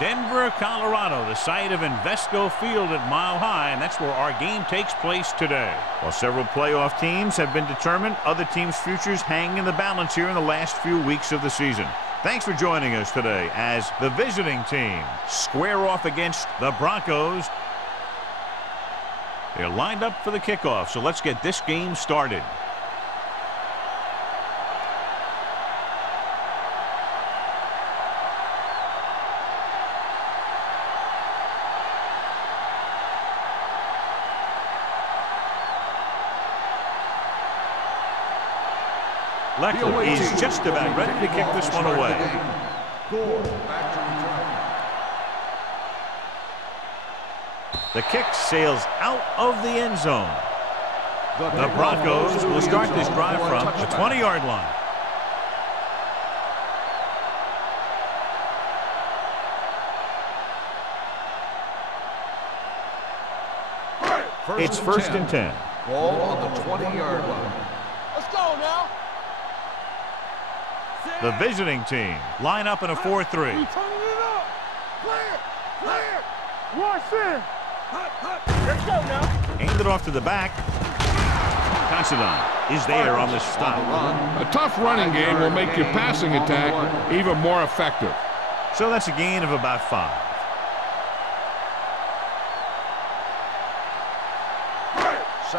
Denver, Colorado, the site of Invesco Field at Mile High, and that's where our game takes place today. While several playoff teams have been determined, other teams' futures hang in the balance here in the last few weeks of the season. Thanks for joining us today as the visiting team square off against the Broncos. They're lined up for the kickoff, so let's get this game started. Leckler is just about ready to kick this one away. The kick sails out of the end zone. The Broncos will start this drive from the 20-yard line. It's first and 10. Ball on the 20-yard line. Let's go now. The visiting team line up in a 4-3. Turning it up. Clear. Clear. Rush in. Let's go now. Aimed it off to the back. Considine is there on the stop. A tough running game will make your passing attack even more effective. So that's a gain of about 5.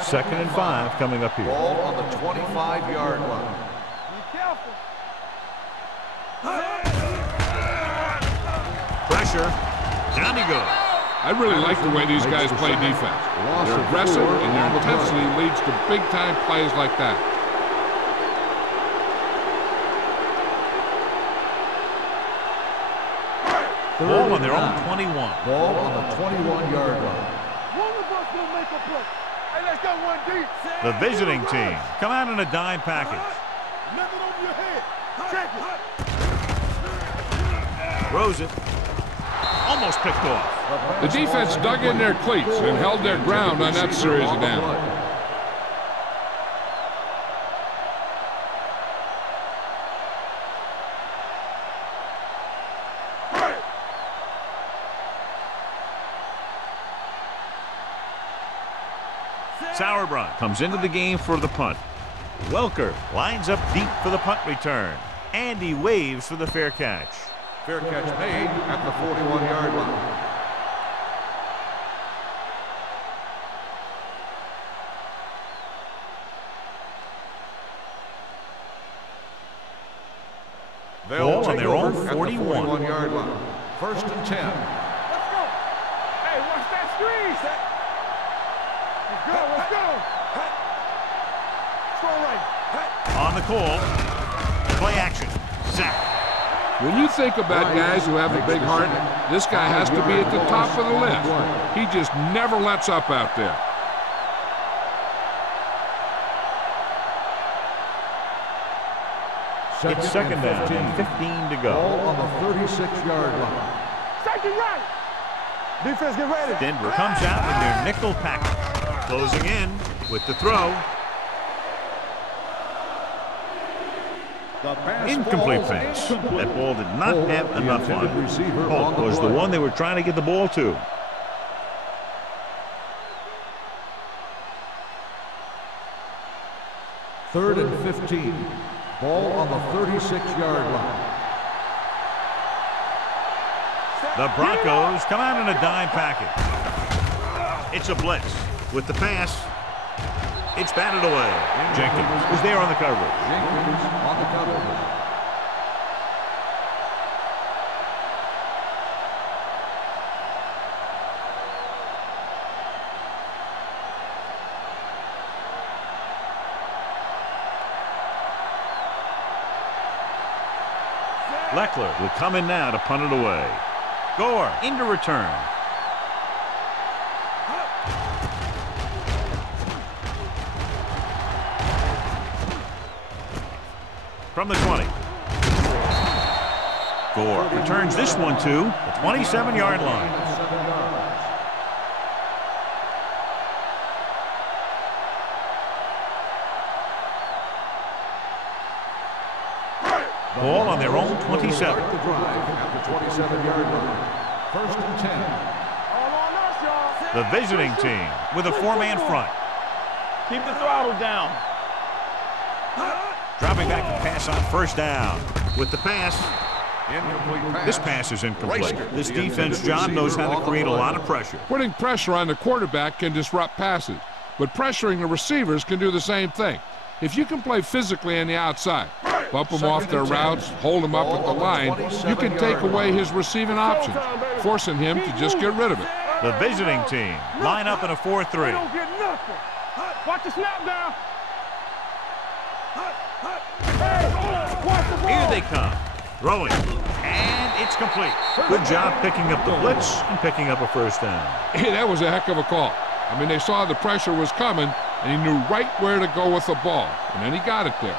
Second and 5 coming up here. Ball on the 25-yard line. Be careful. Pressure. Down he goes. I really like the way these guys play defense. They're aggressive, and their intensity leads to big-time plays like that. Ball on their own 21. Ball on the 21-yard line. One of us will make a play. Hey, let's go one deep. The visiting team come out in a dime package. Lift it over your head. Check it. Throws it. Almost picked off. The defense dug in their cleats and held their ground on that series of downs. Sauerbrunn comes into the game for the punt. Welker lines up deep for the punt return. And he waves for the fair catch. Fair catch made at the 41-yard line. Ball on their own At the 41-yard line. First and 10. Let's go. Hey, watch that screen. Let's go. Let's go. Throw right. On the call. Play action. Sack. When you think about guys who have a big heart, this guy has to be at the top of the list. He just never lets up out there. It's second down and 15 to go. Ball on the 36-yard line. Second right. Defense, get ready. Denver comes out in their nickel package. Closing in with the throw. Incomplete pass. That ball did not have enough on it. Polk was the one they were trying to get the ball to. Third and 15. Ball on the 36-yard line. The Broncos come out in a dime package. It's a blitz. With the pass, it's batted away. Jenkins is there on the coverage. Jenkins on the coverage. Leckler will come in now to punt it away. Gore into return. From the 20. Gore returns this one to the 27-yard line. Ball on their own 27. The drive at the 27-yard line. First and 10. All on us, y'all. The visiting team with a four-man front. Keep the throttle down. Dropping back to pass on first down. With the pass. Incomplete pass. This pass is incomplete. Raced This the defense, intended John, knows how to receiver create a on the lot play. of pressure. Putting pressure on the quarterback can disrupt passes, but pressuring the receivers can do the same thing. If you can play physically on the outside, bump them off their routes, hold them up at the line, you can take away his receiving options, forcing him to just get rid of it. The visiting team line up in a 4-3. They don't get nothing. Watch the snap down. Hey, watch the ball. Here they come. Throwing. And it's complete. Good job picking up the blitz and picking up a first down. Hey, that was a heck of a call. I mean, they saw the pressure was coming, and he knew right where to go with the ball, and then he got it there.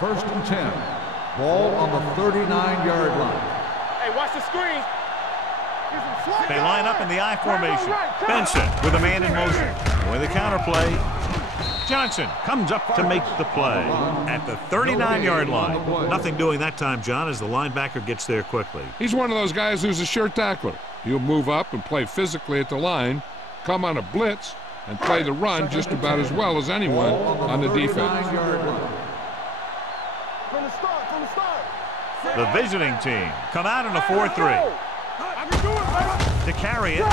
First and 10. Ball on the 39-yard line. Hey, watch the screen. They line up in the I formation. Benson with a man in motion. With the counterplay. Johnson comes up to make the play at the 39-yard line. Nothing doing that time, John, as the linebacker gets there quickly. He's one of those guys who's a sure tackler. He'll move up and play physically at the line, come on a blitz, and play the run just about as well as anyone on the defense. From the start. The visiting team come out in a 4-3. I can do it, baby. To carry it,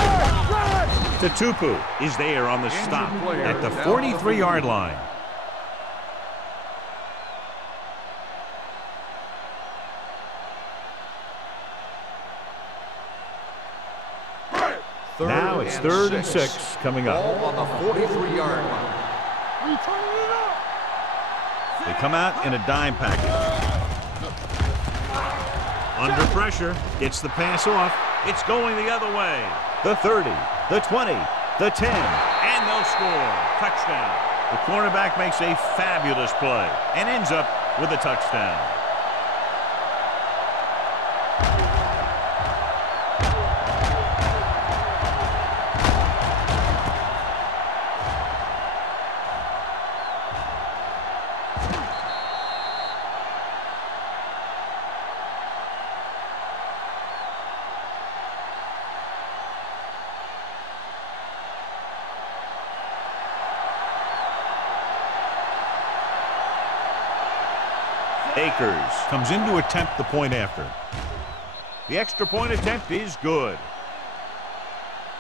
to Tupu is there on the stop at the 43-yard line. Now it's 3rd and 6 coming up. Ball on the 43-yard line. We turning it up. They come out in a dime package. Under pressure, gets the pass off. It's going the other way. The 30, the 20, the 10, and they'll score. Touchdown. The cornerback makes a fabulous play and ends up with a touchdown. Akers comes in to attempt the point after. The extra point attempt is good.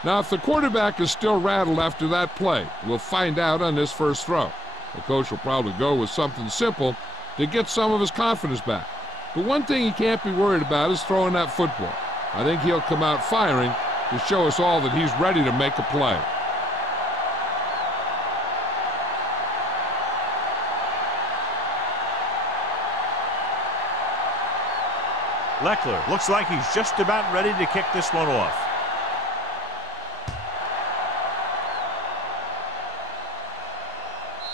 Now, if the quarterback is still rattled after that play, we'll find out on this first throw. The coach will probably go with something simple to get some of his confidence back. But one thing he can't be worried about is throwing that football. I think he'll come out firing to show us all that he's ready to make a play. Leckler looks like he's just about ready to kick this one off.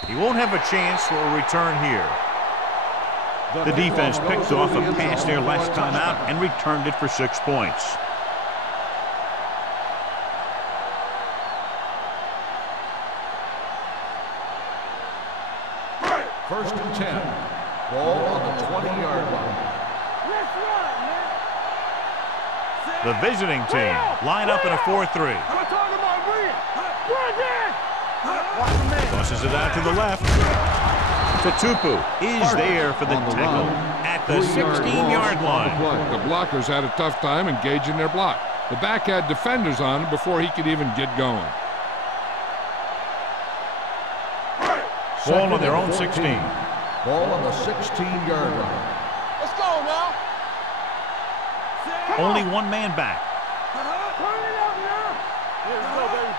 He won't have a chance for a return here. The defense picked off a pass there last time out and returned it for 6 points. First and 10. Ball on the 20-yard line. Let's run, man. The visiting team line up in a 4-3. I'm talking about win. Run, Dan. Watch the man. Tosses it out to the left. Tupu is there for the tackle at the 16-yard line. The blockers had a tough time engaging their block. The back had defenders on him before he could even get going. Ball on their own 16. Ball on the 16-yard line. Let's go now. Only one man back. Turn it up now. Here we go, baby.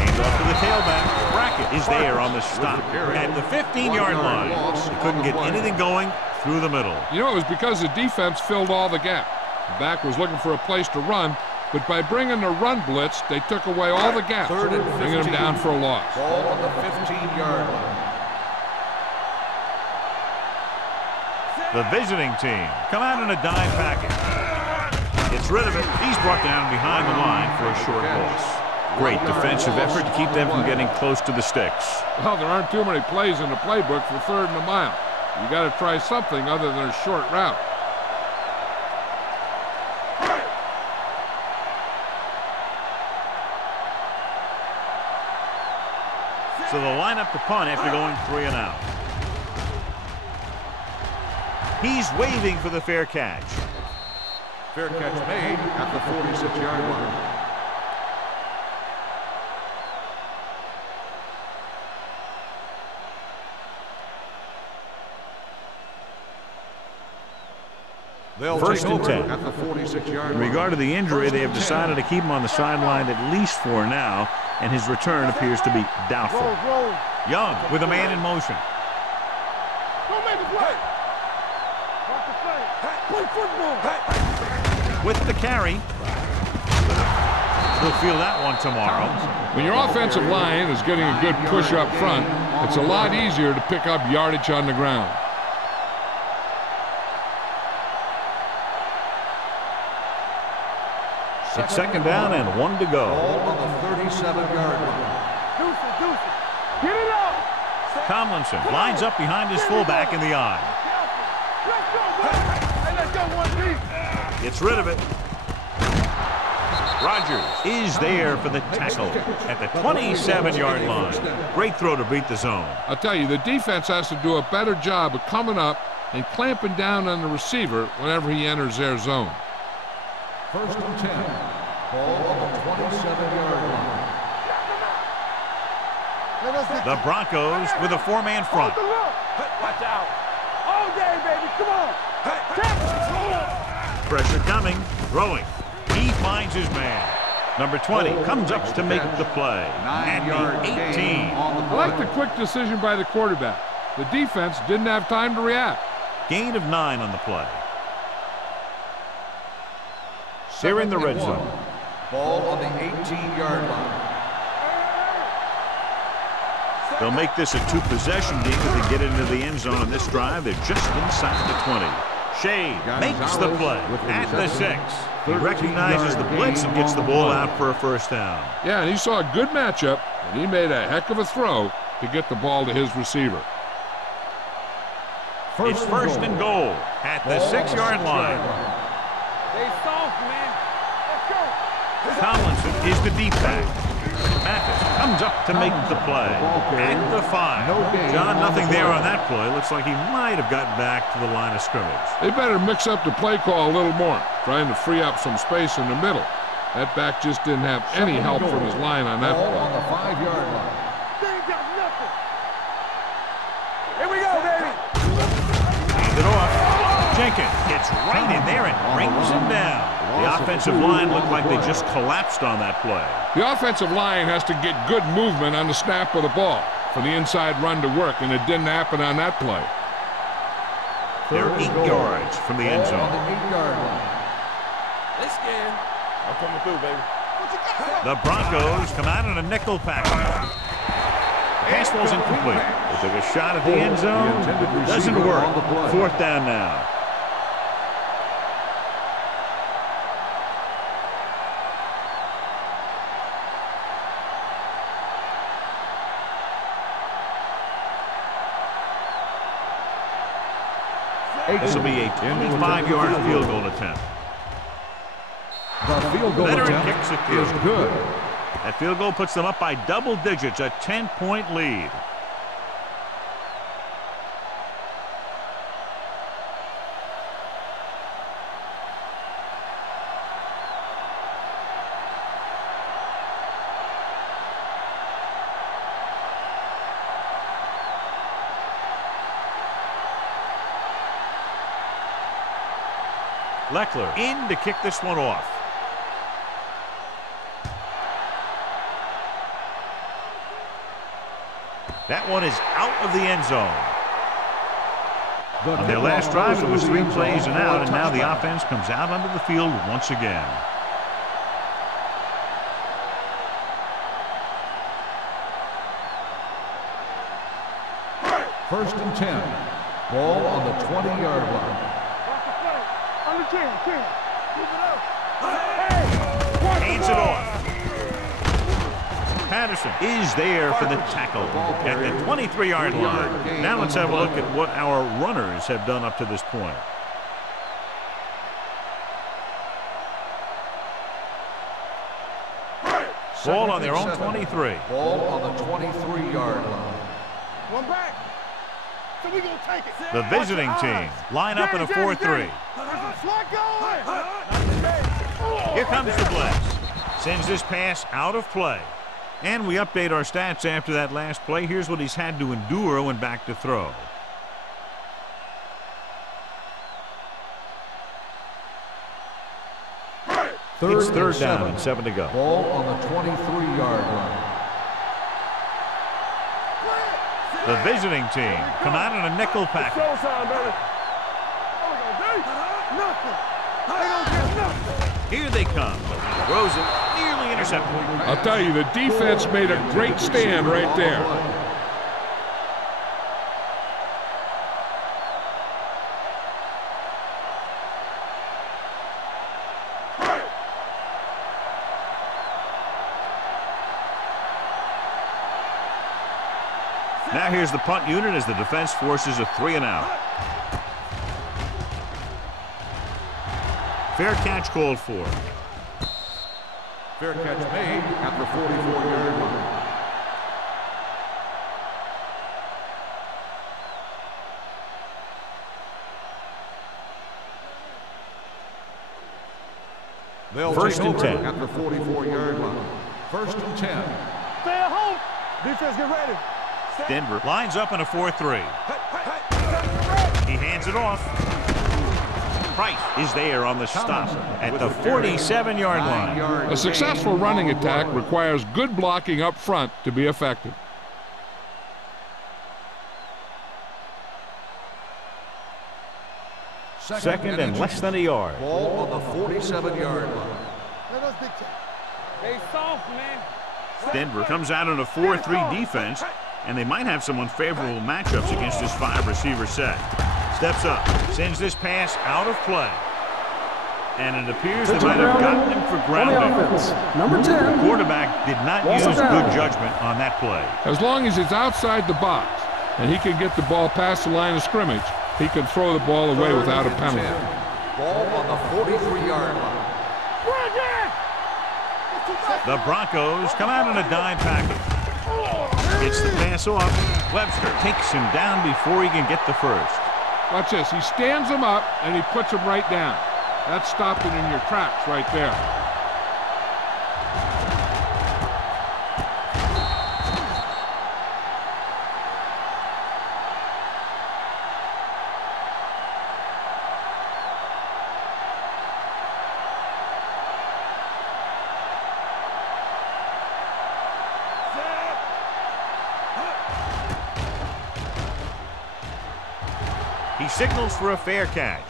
Hands off to the tailback. Brackett is there on the stop at the 15-yard line. He couldn't get anything going through the middle. You know, it was because the defense filled all the gap. The back was looking for a place to run, but by bringing the run blitz, they took away all the gaps, bringing him down for a loss. Ball on the 15-yard line. The visiting team come out in a dime package. Gets rid of it. He's brought down behind the line for a short loss. Great defensive effort to keep them from getting close to the sticks. Well, there aren't too many plays in the playbook for 3rd and a mile. You got to try something other than a short route. So they'll line up to punt after going 3 and out. He's waving for the fair catch. Fair catch made at the 46-yard line. They'll First take and over 10. at the 46-yard In line. regard to the injury, they have decided to keep him on the sideline at least for now, and his return appears to be doubtful. Roll. Young with a man in motion. Don't make a play. Watch the play. Play football. With the carry. He'll feel that one tomorrow. When your offensive line is getting a good push up front, it's a lot easier to pick up yardage on the ground. It's second down and 1 to go. Ball on the 37-yard line. Deuce it. Get it out. Tomlinson lines up behind his fullback in the eye. Let's go, boy. Hey, let's go, 1B. Gets rid of it. Rogers is there for the tackle at the 27-yard line. Great throw to beat the zone. I'll tell you, the defense has to do a better job of coming up and clamping down on the receiver whenever he enters their zone. First and 10. Ball on the 27-yard line. The Broncos with a 4-man front. Watch out. All day, baby. Come on. Pressure coming. Throwing. He finds his man. Number 20 comes up to make the play. At the 18. I like the quick decision by the quarterback. The defense didn't have time to react. Gain of 9 on the play. They're in the red zone. Ball on the 18-yard line. They'll make this a 2-possession game if they get into the end zone on this drive. They're just inside the 20. Shea makes the play at the 6. He recognizes the blitz and gets the ball out for a first down. Yeah, and he saw a good matchup, and he made a heck of a throw to get the ball to his receiver. It's first and goal at the 6-yard line. Stay soft, man. Let's go. Tomlinson is the deep back. Mathis comes up to make the play at the 5. John, nothing there on that play. Looks like he might have gotten back to the line of scrimmage. They better mix up the play call a little more, trying to free up some space in the middle. That back just didn't have any help from his line on that Ball on play. the 5-yard line. They ain't got nothing. Here we go, baby. Hand it off. Jenkins gets right in there and brings him down. The offensive line looked like they just collapsed on that play. The offensive line has to get good movement on the snap of the ball for the inside run to work, and it didn't happen on that play. They're 8 yards from the end Ball on the zone. 8-yard line. They scared. I'm coming through, baby. The Broncos come out in a nickel package. The pass ball's incomplete. They took a shot at the end zone. Doesn't work. 4th down now. This will be a 25-yard field goal attempt. The field goal Veteran attempt kicks it is good. good. That field goal puts them up by double digits, a 10-point lead. Leckler in to kick this one off. That one is out of the end zone. On their last drive, it was 3 plays and out, and now the offense comes out onto the field once again. First and 10. Ball on the 20-yard line. Watch the play. On the 10. Keep it up. Hands it off. Patterson is there for the tackle at the 23-yard line. Now let's have a look at what our runners have done up to this point. Ball on their own 23. Ball on the 23-yard line. One back. So we gonna take it. The visiting team line up in a 4-3. Here comes the blitz. Sends this pass out of play. And we update our stats after that last play. Here's what he's had to endure when back to throw. It's third down and 7 to go. Ball on the 23-yard line. The visiting team come out in a nickel package. Here they come. Throws it, nearly intercepted. I'll tell you, the defense made a great stand right there. Now here's the punt unit as the defense forces a 3-and-out. Fair catch called for. Fair catch made at the 44-yard line. First and 10 at the 44-yard line. First and 10. Stay at home. Defense, get ready. Denver lines up in a 4-3. He hands it off. Price is there on the stop at the 47-yard line. A successful running attack requires good blocking up front to be effective. Second and less than a yard. Ball on the 47-yard line. Hey, soft, man. Denver comes out in a 4-3 defense, and they might have some unfavorable matchups against this 5-receiver set. Steps up, sends this pass out of play. And it appears they might have gotten him for grounding. Number 10. The quarterback did not use good judgment on that play. As long as he's outside the box and he can get the ball past the line of scrimmage, he can throw the ball away without a penalty. Ball on the 43-yard line. The Broncos come out in a dime package. Gets the pass off. Webster takes him down before he can get the first. Watch this. He stands him up and he puts him right down. That's stopping in your tracks right there. He signals for a fair catch.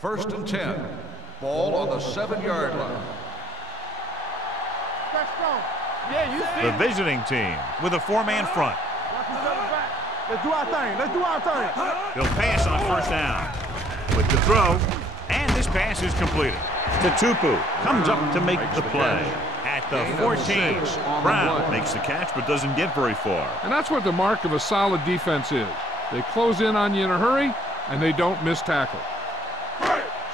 First and 10. Ball on the 7-yard line. The visiting team with a 4-man front. Let's do our thing. Let's do our thing. He'll pass on first down. With the throw, and this pass is completed. Tupu comes up to make the play. At the 14, Brown makes the catch but doesn't get very far. And that's what the mark of a solid defense is. They close in on you in a hurry, and they don't miss tackle.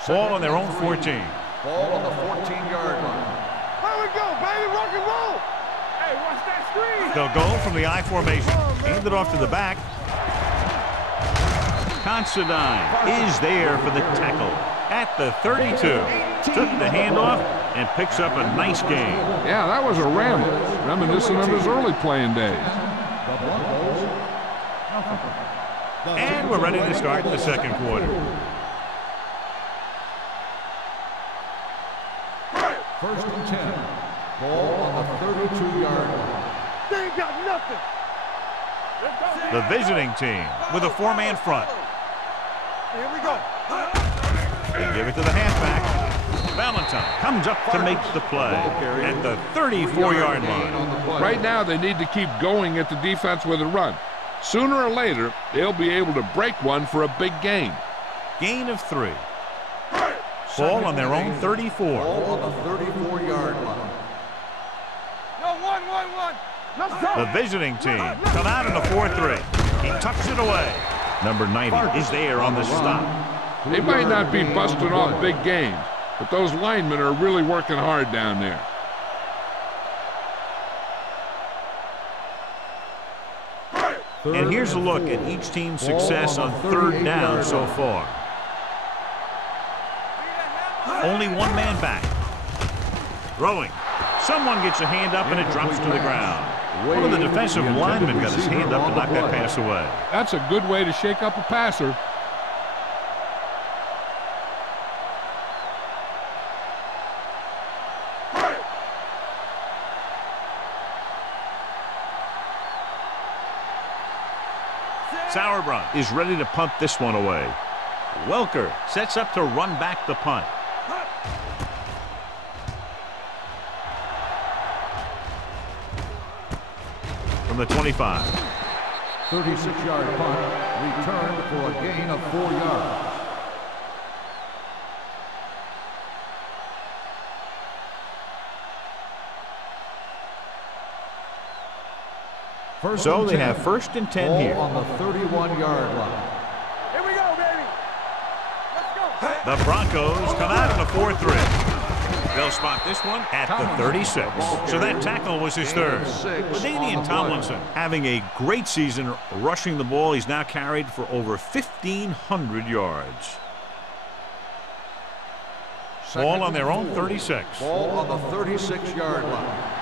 Ball on their own 14. Ball on the 14-yard line. Here we go, baby. Rock and roll. Hey, watch that screen. They'll go from the I formation. Hand it off to the back. Considine is there for the tackle at the 32. Took the handoff and picks up a nice gain. Yeah, that was a ramble, reminiscent of his early playing days. And we're ready to start the second quarter. First and 10. Ball on the 32-yard line. They ain't got nothing. The visiting team with a 4-man front. Here we go. They give it to the halfback. Valentine comes up to make the play at the 34-yard line. Right now, they need to keep going at the defense with a run. Sooner or later, they'll be able to break one for a big gain. Gain of 3. Ball on their own 34. Ball on the 34-yard line. 1-1-1. Let's go. The visiting team come out in a 4-3. He tucks it away. Number 90 is there on the stop. They might not be busting off big games, but those linemen are really working hard down there. And here's a look at each team's success on third down so far. Only one man back. Throwing. Someone gets a hand up and it drops to the ground. One of the defensive linemen got his hand up to knock that pass away. That's a good way to shake up a passer. Sauerbrunn is ready to punt this one away. Welker sets up to run back the punt. From the 25. 36-yard punt, returned for a gain of 4 yards. So they have 1st and 10 here. On the 31-yard line. Here we go, baby. Let's go. The Broncos come out in a 4-3. They'll spot this one at the 36. So that tackle was his third. LaDainian Tomlinson having a great season rushing the ball. He's now carried for over 1,500 yards. Ball on their own 36. Ball on the 36-yard line.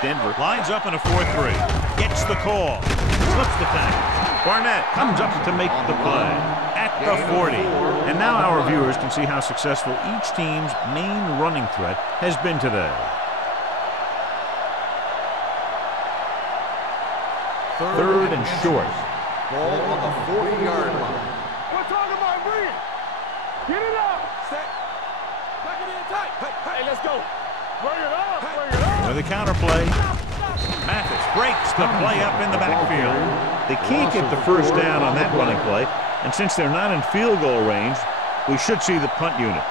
Denver lines up in a 4-3. Gets the call. Slips the tackle. Barnett comes up to make the play at the 40. And now our viewers can see how successful each team's main running threat has been today. Third and short. Ball on the 40-yard line. We're talking about bring it. Get it up. Set. Back it in tight. Hey, let's go. Bring it up. Bring it up. With a counter play, Mathis breaks the play up in the backfield. They can't get the first down on that running play, and since they're not in field goal range, we should see the punt unit.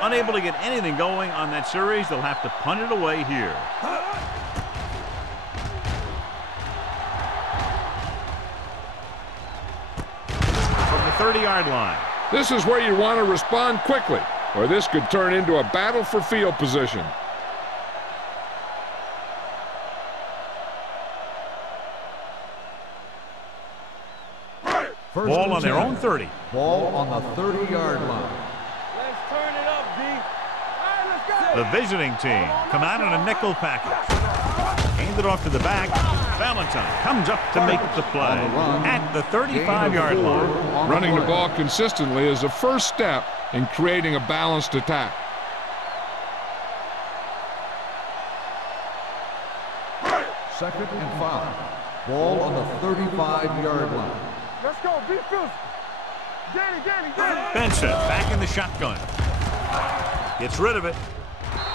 Unable to get anything going on that series, they'll have to punt it away here. From the 30-yard line. This is where you want to respond quickly, or this could turn into a battle for field position. Ball on their own 30. Ball on the 30-yard line. Let's turn it up, D. All right, let's go. The visiting team come out in a nickel package. Hand it off to the back. Valentine comes up to make the play at the 35-yard line. Running the ball consistently is the first step in creating a balanced attack. Second and 5. Ball on the 35-yard line. Let's go. Be physical. Danny. Benson back in the shotgun. Gets rid of it.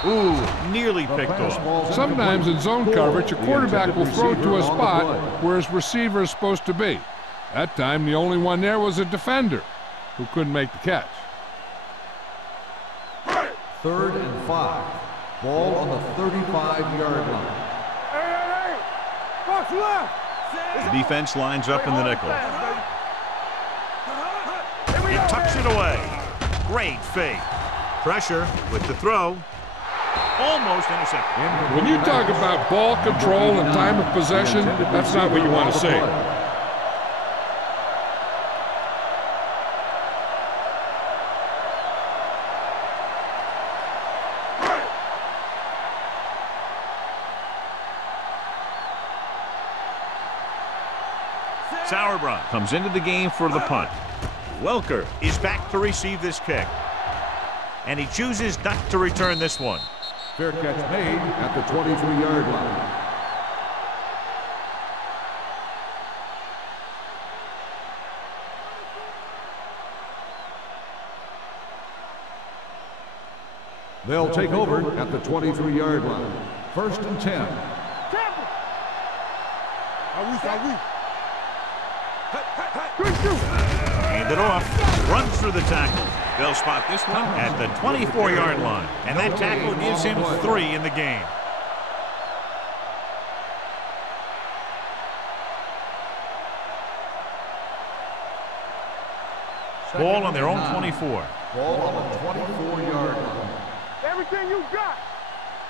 Ooh, nearly picked off. Sometimes in zone coverage, a quarterback will throw to a spot where his receiver is supposed to be. That time, the only one there was a defender who couldn't make the catch. Third and 5. Ball on the 35-yard line. Hey. Box left. The defense lines up in the nickel. He tucks it away. Great fake. Pressure with the throw. Almost intercepted. When you talk about ball control and time of possession, that's not what you want to see. Sauerbrunn comes into the game for the punt. Welker is back to receive this kick. And he chooses not to return this one. Fair catch made at the 23-yard line. They'll take over at the 23-yard line. First and 10. Hand it off. Runs through the tackle. They'll spot this one at the 24-yard line. And that tackle gives him 3 in the game. Ball on their own 24. Ball on the 24-yard line. Everything you got.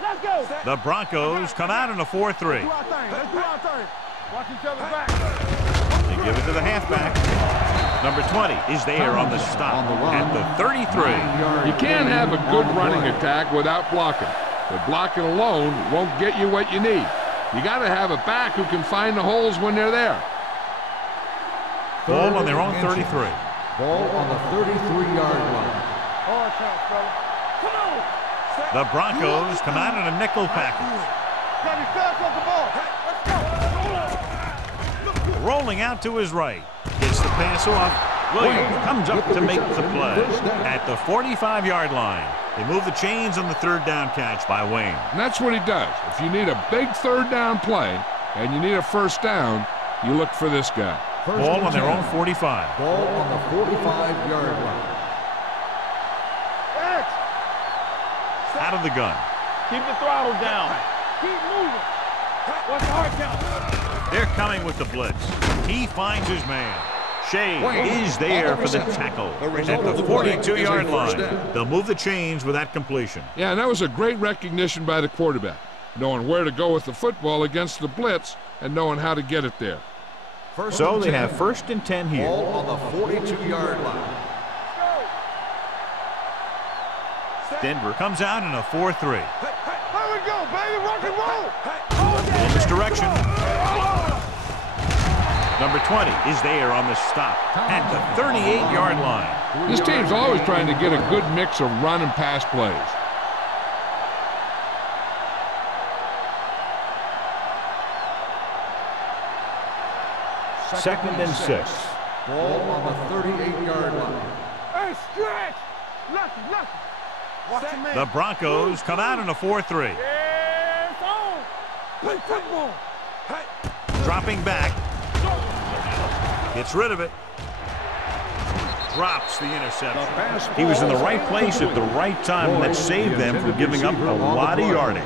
Let's go. The Broncos come out in a 4-3. Let's do our thing. Watch each other back. They give it to the halfback. Number 20 is there on the stop at the 33. You can't have a good running attack without blocking. But blocking alone won't get you what you need. You got to have a back who can find the holes when they're there. Ball on their own 33. Ball on the 33-yard line. Hard count, fella. Come on. The Broncos come out in a nickel package. Got his fast off the ball. Let's go. Rolling out to his right. Gets the pass off. Williams comes up to make the play at the 45-yard line. They move the chains on the 3rd down catch by Wayne. And that's what he does. If you need a big 3rd down play and you need a 1st down, you look for this guy. Ball on their own 45. Ball on the 45-yard line. Out of the gun. Keep the throttle down. Keep moving. What's the hard count? They're coming with the blitz. He finds his man. Shea is there for the tackle at the 42-yard line. They'll move the chains with that completion. Yeah, and that was a great recognition by the quarterback, knowing where to go with the football against the blitz and knowing how to get it there. So they have 1st and 10 here. Ball on the 42-yard line. Denver comes out in a 4-3. Here we go, baby. Rock and roll. In this direction. Number 20 is there on the stop at the 38-yard line. This team's always trying to get a good mix of run and pass plays. Second and 6. Ball on the 38-yard line. Hey, stretch. Nothing. Watch your man. The Broncos come out in a 4-3. Yeah, it's on. Play football. Dropping back. Gets rid of it. Drops the interception. He was in the right place at the right time, and that saved them from giving up a lot of yardage.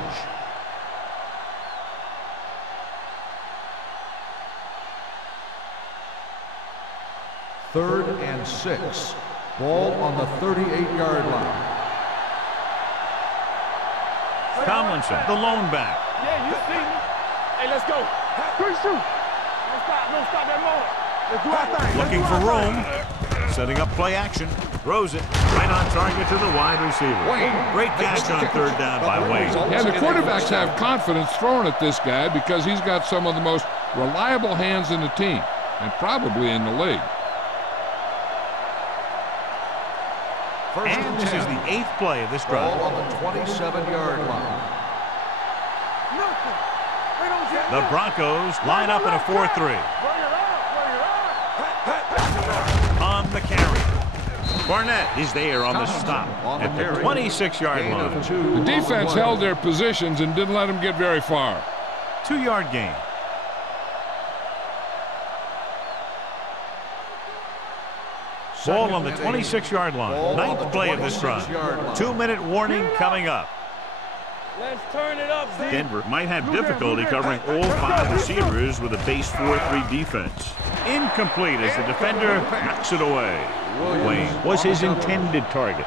Third and 6. Ball on the 38-yard line. Tomlinson, the lone back. Yeah, you see me. Hey, let's go. 3-2. Don't stop that motor. Let's do our thing. Looking for room. Setting up play action. Throws it right on target to the wide receiver. Great catch on 3rd down by Wayne. And the quarterbacks have confidence throwing at this guy because he's got some of the most reliable hands in the team and probably in the league. And this is the 8th play of this drive. Ball on the 27-yard line. The Broncos line up in a 4-3. On the carry. Barnett is there on the stop at the 26-yard line. The defense held their positions and didn't let them get very far. 2-yard gain. Ball on the 26-yard line. 9th play of this drive. 2-minute warning coming up. Let's turn it up, Z. Denver might have difficulty covering all 5 receivers with a base 4-3 defense. Incomplete as the defender knocks it away. Wayne was his intended target.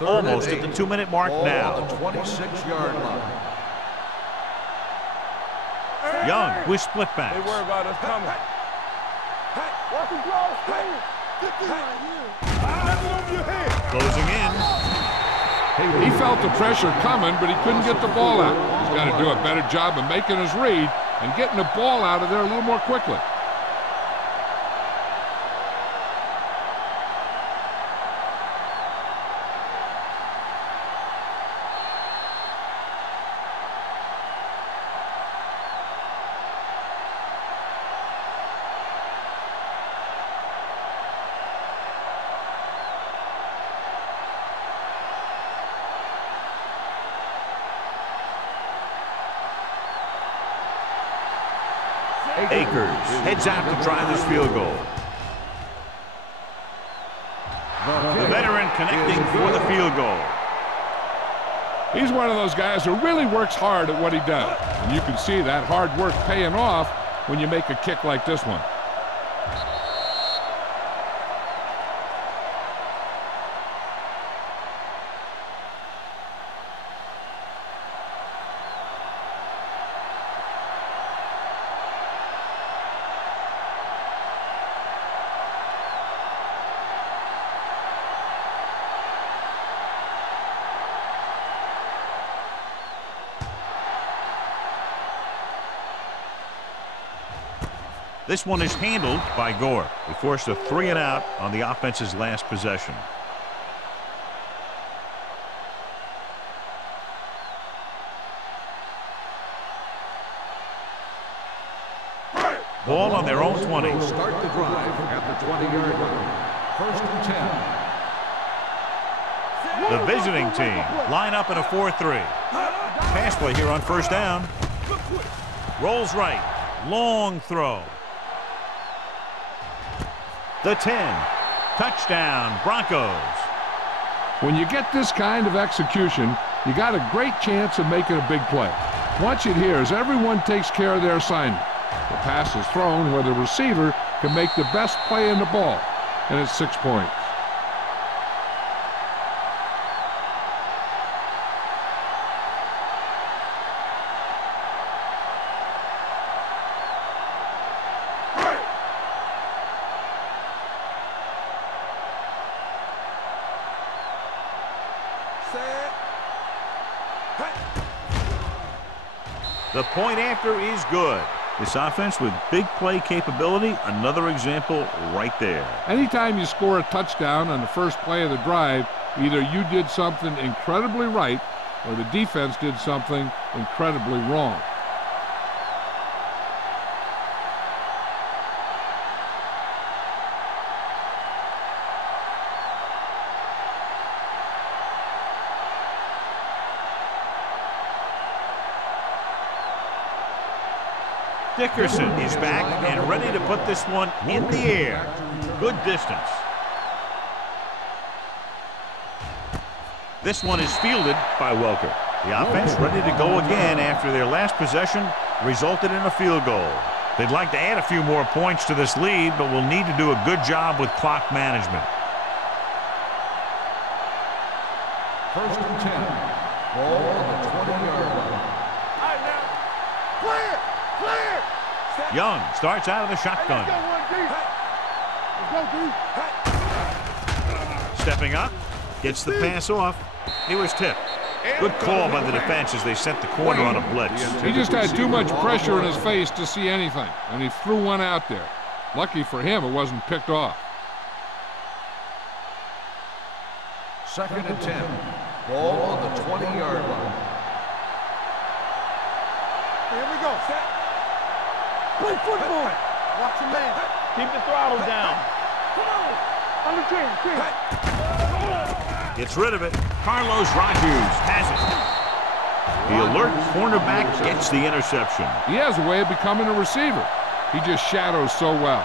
Almost at the 2-minute mark now. On the 26-yard line. Young with split backs. They worry about us coming. Walk and close, Closing in. He felt the pressure coming, but he couldn't get the ball out. He's got to do a better job of making his read and getting the ball out of there a little more quickly. Akers heads out to try this field goal. The veteran connecting for the field goal. He's one of those guys who really works hard at what he does. And you can see that hard work paying off when you make a kick like this one. This one is handled by Gore. He forced a 3-and-out on the offense's last possession. Ball on their own 20. Start the drive at the 20-yard line. 1st and 10. The visiting team line up in a 4-3. Pass play here on 1st down. Rolls right. Long throw. The 10. Touchdown, Broncos. When you get this kind of execution, you got a great chance of making a big play. Watch it here as everyone takes care of their assignment. The pass is thrown where the receiver can make the best play in the ball, and it's 6 points. The point after is good. This offense with big play capability, another example right there. Anytime you score a touchdown on the first play of the drive, either you did something incredibly right or the defense did something incredibly wrong. Dickerson is back and ready to put this one in the air. Good distance. This one is fielded by Welker. The offense ready to go again after their last possession resulted in a field goal. They'd like to add a few more points to this lead, but will need to do a good job with clock management. 1st and 10. Ball on the 20-yard line. Clear! Clear! Young starts out of the shotgun. Stepping up, gets the pass off. He was tipped. Good call by the defense as they sent the corner on a blitz. He just had too much pressure in his face to see anything, and he threw one out there. Lucky for him, it wasn't picked off. 2nd and 10. Ball on the 20-yard line. Here we go. Set. Play football. Watch your man. Keep the throttle down. Come on. On the train. Gets rid of it. Carlos Rajus has it. The alert cornerback gets the interception. He has a way of becoming a receiver. He just shadows so well.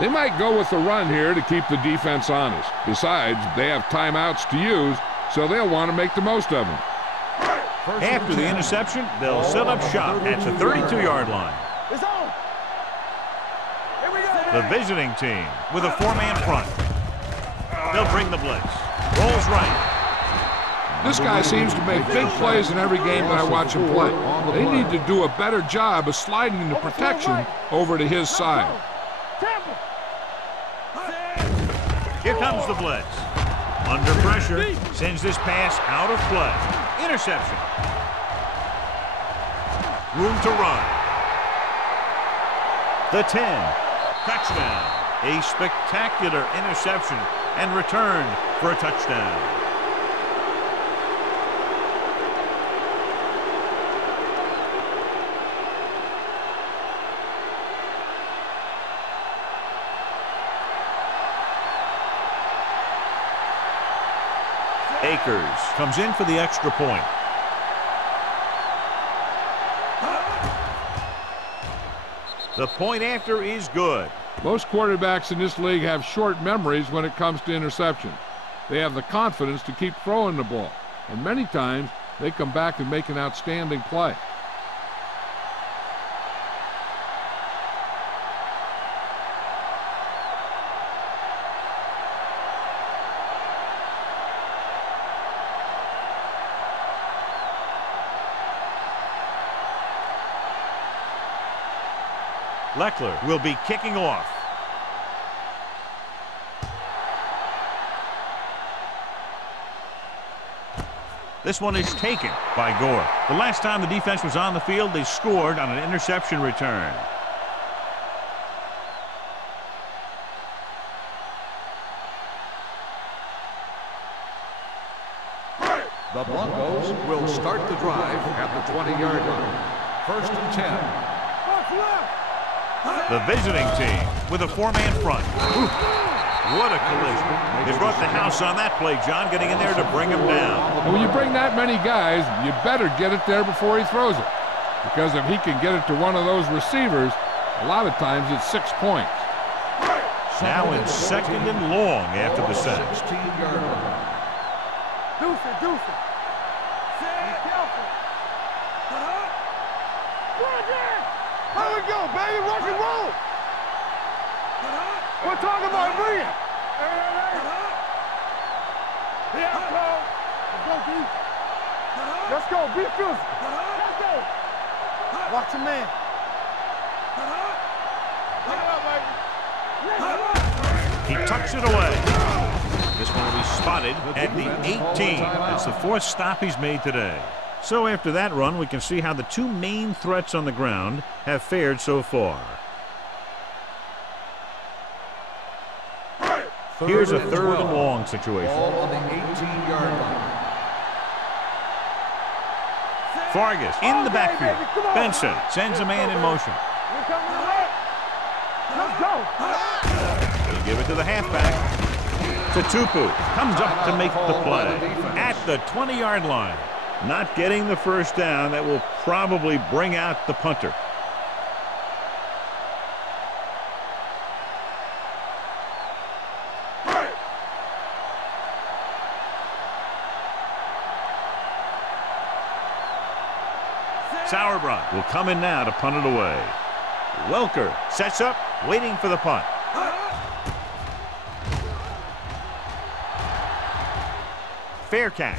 They might go with the run here to keep the defense honest. Besides, they have timeouts to use, so they'll want to make the most of them. After the interception, they'll set up shop at the 32-yard line. It's on. Here we go. The visiting team with a 4-man front. They'll bring the blitz. Rolls right. This guy seems to make big plays in every game that I watch him play. They need to do a better job of sliding the protection over to his side. Here comes the blitz. Under pressure, sends this pass out of play. Interception. Room to run. The 10. Touchdown. A spectacular interception and returned for a touchdown. Akers comes in for the extra point. The point after is good. Most quarterbacks in this league have short memories when it comes to interceptions. They have the confidence to keep throwing the ball, and many times they come back and make an outstanding play. Leckler will be kicking off. This one is taken by Gore. The last time the defense was on the field, they scored on an interception return. The Broncos will start the drive at the 20-yard line. 1st and 10. The visiting team with a 4-man front. Ooh, what a collision. They brought the house on that play, John, getting in there to bring him down. And when you bring that many guys, you better get it there before he throws it. Because if he can get it to one of those receivers, a lot of times it's 6 points. Now in 2nd and long after the sack. 16-yard line. Deuce it. Be careful. Here we go, baby. Rock and roll. We're talking about bring it. Yeah, Cole. Let's go, D. Let's go. Be physical. Let's go. Watch your man. He tucks it away. This one will be spotted at the 18. That's the 4th stop he's made today. So after that run, we can see how the two main threats on the ground have fared so far. Here's a 3rd and long situation. Ball on the 18-yard line. Vargas in the backfield. Benson sends a man in motion. Let's go. He'll give it to the halfback. Tupu comes up to make the play at the 20-yard line. Not getting the first down. That will probably bring out the punter. Sauerbrunn will come in now to punt it away. Welker sets up, waiting for the punt. Fair catch.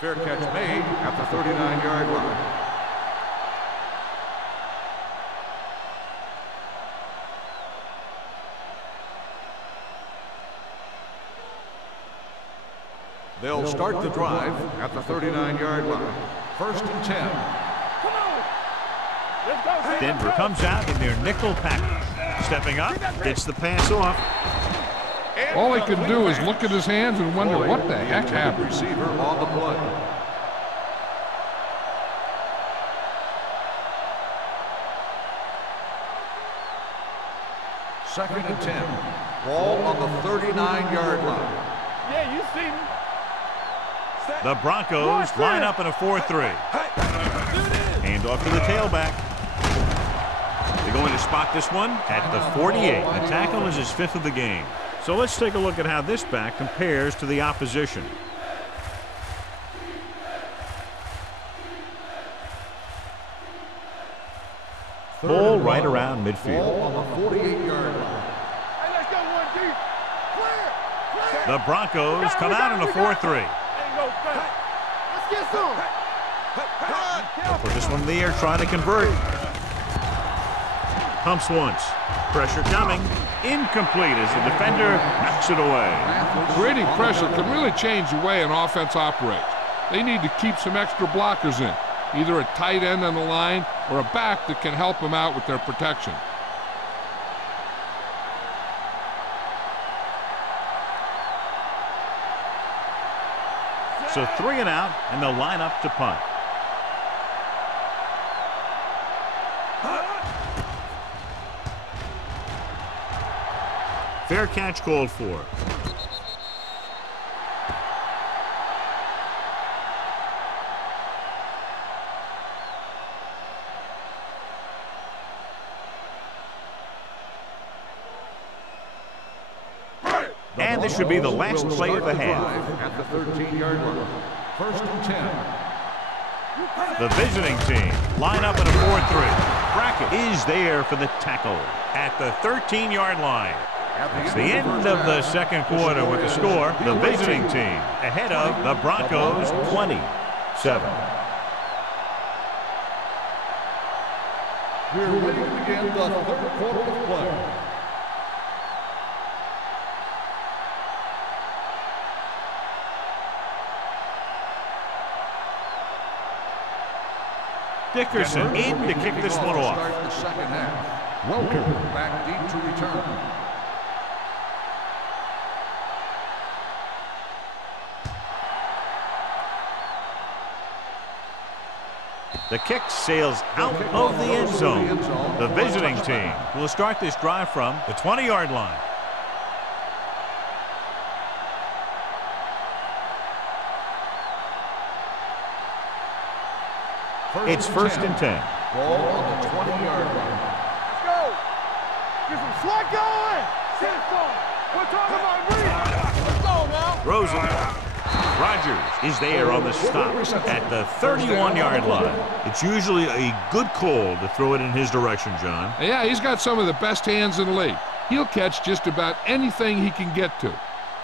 Fair catch made at the 39-yard line. They'll start the drive at the 39-yard line. 1st and 10. Come on. Let's go. Denver comes out in their nickel package. Stepping up, gets the pass off. All he could do is look at his hands and wonder what the heck happened. Receiver on the play. Second and 10. Ball on the 39-yard line. Yeah, you see me. The Broncos line up in a 4-3. Hand off to the tailback. They're going to spot this one at the 48. The tackle is his 5th of the game. So let's take a look at how this back compares to the opposition. Ball right around midfield. Ball on the 48-yard line. Hey, let's go, 1D. Clear. The Broncos come out in a 4-3. There you go, fast. Let's get some. Put this one in the air, trying to convert. Pumps once. Pressure coming. Incomplete as the defender knocks it away. Creating pressure can really change the way an offense operates. They need to keep some extra blockers in, either a tight end on the line or a back that can help them out with their protection. So 3 and out, and they'll line up to punt. Fair catch called for. And this should be the last play of the half. At the 13-yard line. First and 10. The visiting team line up in a 4-3. Brackett is there for the tackle at the 13-yard line. It's the end of the second quarter with the score. The visiting team ahead of the Broncos 27. We're ready to begin the third quarter of play. Dickerson in to kick this one off. Start the second half. Welker back deep to return. The kick sails out of the end zone. The visiting team will start this drive from the 20-yard line. It's first and 10. Ball on the 20-yard line. Let's go. Get some swat going. Sit on. We're talking about read. Let's go now. Throws it. Rodgers is there on the stop at the 31-yard line. It's usually a good call to throw it in his direction, John. Yeah, he's got some of the best hands in the league. He'll catch just about anything he can get to.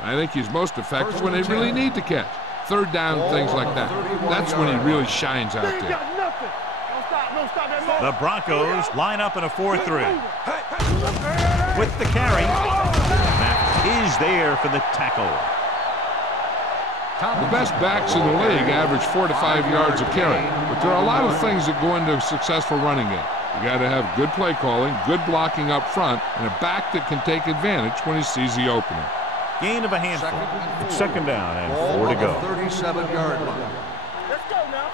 I think he's most effective when they really need to catch. Third down, things like that. That's when he really shines out there. The Broncos line up in a 4-3. With the carry, Mack is there for the tackle. The best backs in the league average 4 to 5 yards a carry, but there are a lot of things that go into a successful running game. You got to have good play calling, good blocking up front, and a back that can take advantage when he sees the opening. Gain of a handful. It's second down and 4 to go. 37-yard line. Let's go now.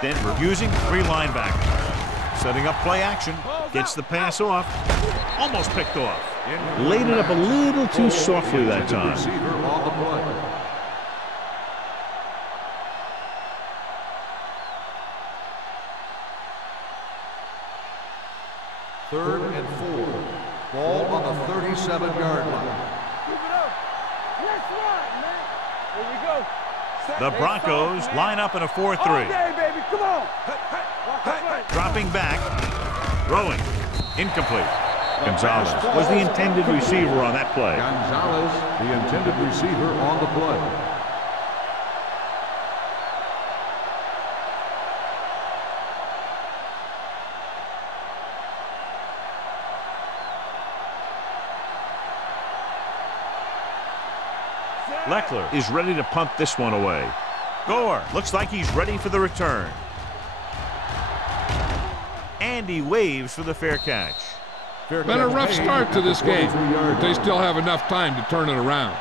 Denver using 3 linebackers. Setting up play action. Gets the pass off. Almost picked off. Laid it up a little too softly that time. Receiver on the play. Third and 4. Ball on the 37-yard line. Keep it up. Let's run, man. Here we go. The Broncos line up in a All 4-3. day, baby. Come on. Walk the play. Dropping back. Throwing. Incomplete. Gonzalez was the intended receiver on that play. Gonzalez, the intended receiver on the play. Leckler is ready to punt this one away. Gore looks like he's ready for the return. And he waves for the fair catch. Been a rough start to this game, but they still have enough time to turn it around.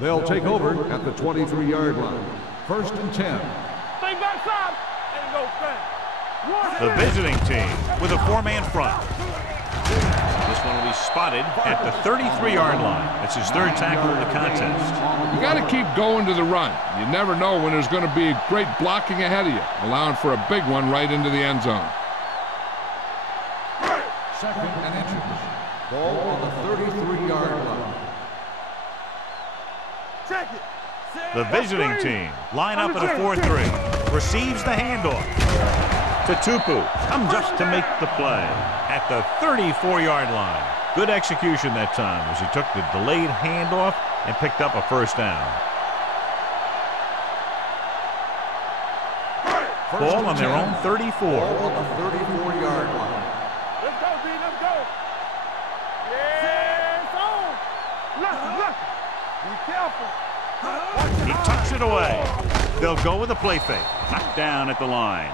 They'll take over at the 23-yard line. First and 10. Stay backside. And go fast. The visiting team with a 4-man front. This one will be spotted at the 33-yard line. That's his third tackle in the contest. You got to keep going to the run. You never know when there's going to be great blocking ahead of you, allowing for a big one right into the end zone. Second and inches. Ball on the 33-yard line. Check it. The visiting team line up in a 4-3. Receives the handoff. To Tupu. Comes up to make the play at the 34-yard line. Good execution that time as he took the delayed handoff and picked up a first down. Ball on their own 34. Ball on the 34-yard line. Let's go, B. Let's go. Yeah, it's on. Look. Be careful. He tucks it away. They'll go with a play fake. Knocked down at the line.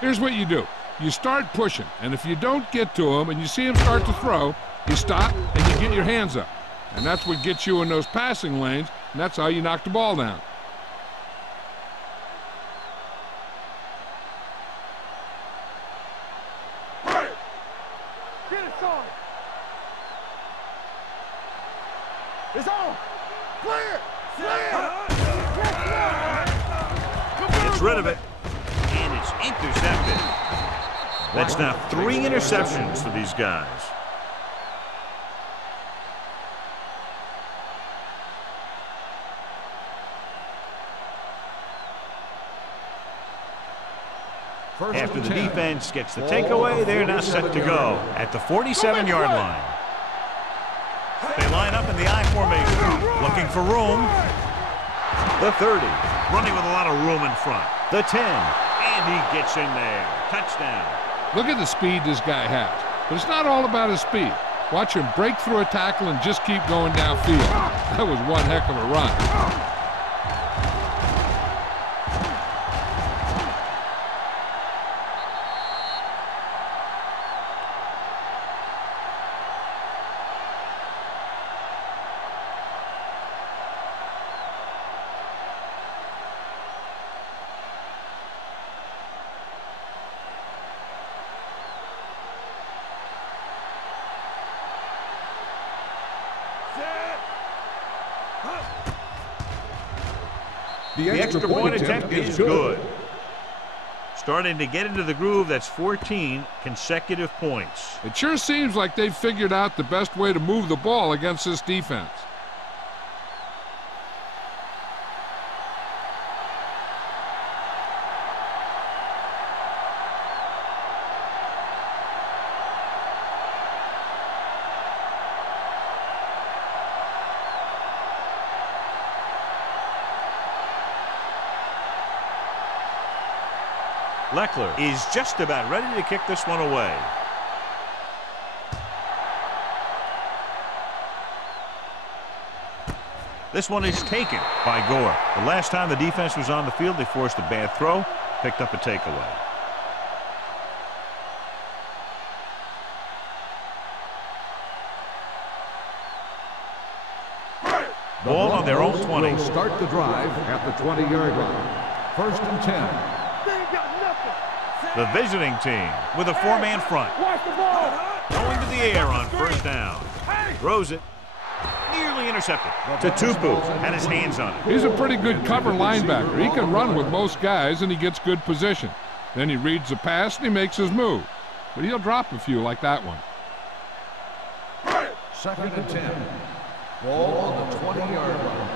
Here's what you do. You start pushing, and if you don't get to him and you see him start to throw, you stop and you get your hands up. And that's what gets you in those passing lanes, and that's how you knock the ball down. Get it, son. It's on. Clear. Clear. Come on. rid of it. And it's intercepted. That's now 3 interceptions for these guys. After the defense gets the takeaway, they're now set to go at the 47-yard line. They line up in the I formation, looking for room. The 30, running with a lot of room in front. The 10, and he gets in there. Touchdown. Look at the speed this guy has. But it's not all about his speed. Watch him break through a tackle and just keep going downfield. That was one heck of a run. The extra point attempt is good. Starting to get into the groove. That's 14 consecutive points. It sure seems like they've figured out the best way to move the ball against this defense. Leckler is just about ready to kick this one away. This one is taken by Gore. The last time the defense was on the field, they forced a bad throw, picked up a takeaway. Ball on their own 20. Will start the drive at the 20-yard line. First and 10. The visiting team with a 4-man front. Going to the air on first down. Throws it. Nearly intercepted. Tutupu had his hands on it. He's a pretty good cover linebacker. He can run with most guys, and he gets good position. Then he reads the pass, and he makes his move. But he'll drop a few like that one. Second and 10. Ball on the 20-yard line.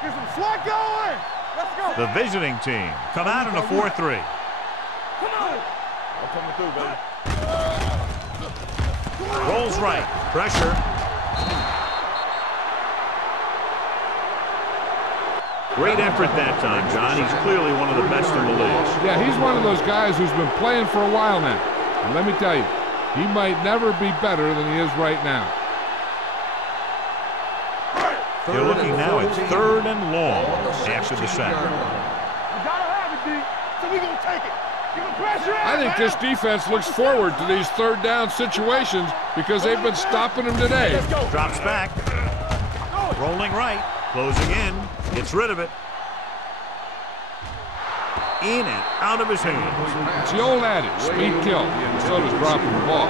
Get some slot going. Let's go. The visiting team come out in a 4-3. Come on. I'm coming through, baby. Rolls right. Pressure. Great effort that time, John. He's clearly one of the best in the league. Yeah, he's one of those guys who's been playing for a while now. And let me tell you, he might never be better than he is right now. They're looking now at 3rd and long after the sack. You gotta have it, D. So we gonna take it. Give him pressure. I think this defense looks forward to these 3rd down situations because they've been stopping them today. Drops back. Rolling right. Closing in. Gets rid of it. In and out of his hands. It's the old adage, speed kills, and so does dropping the ball.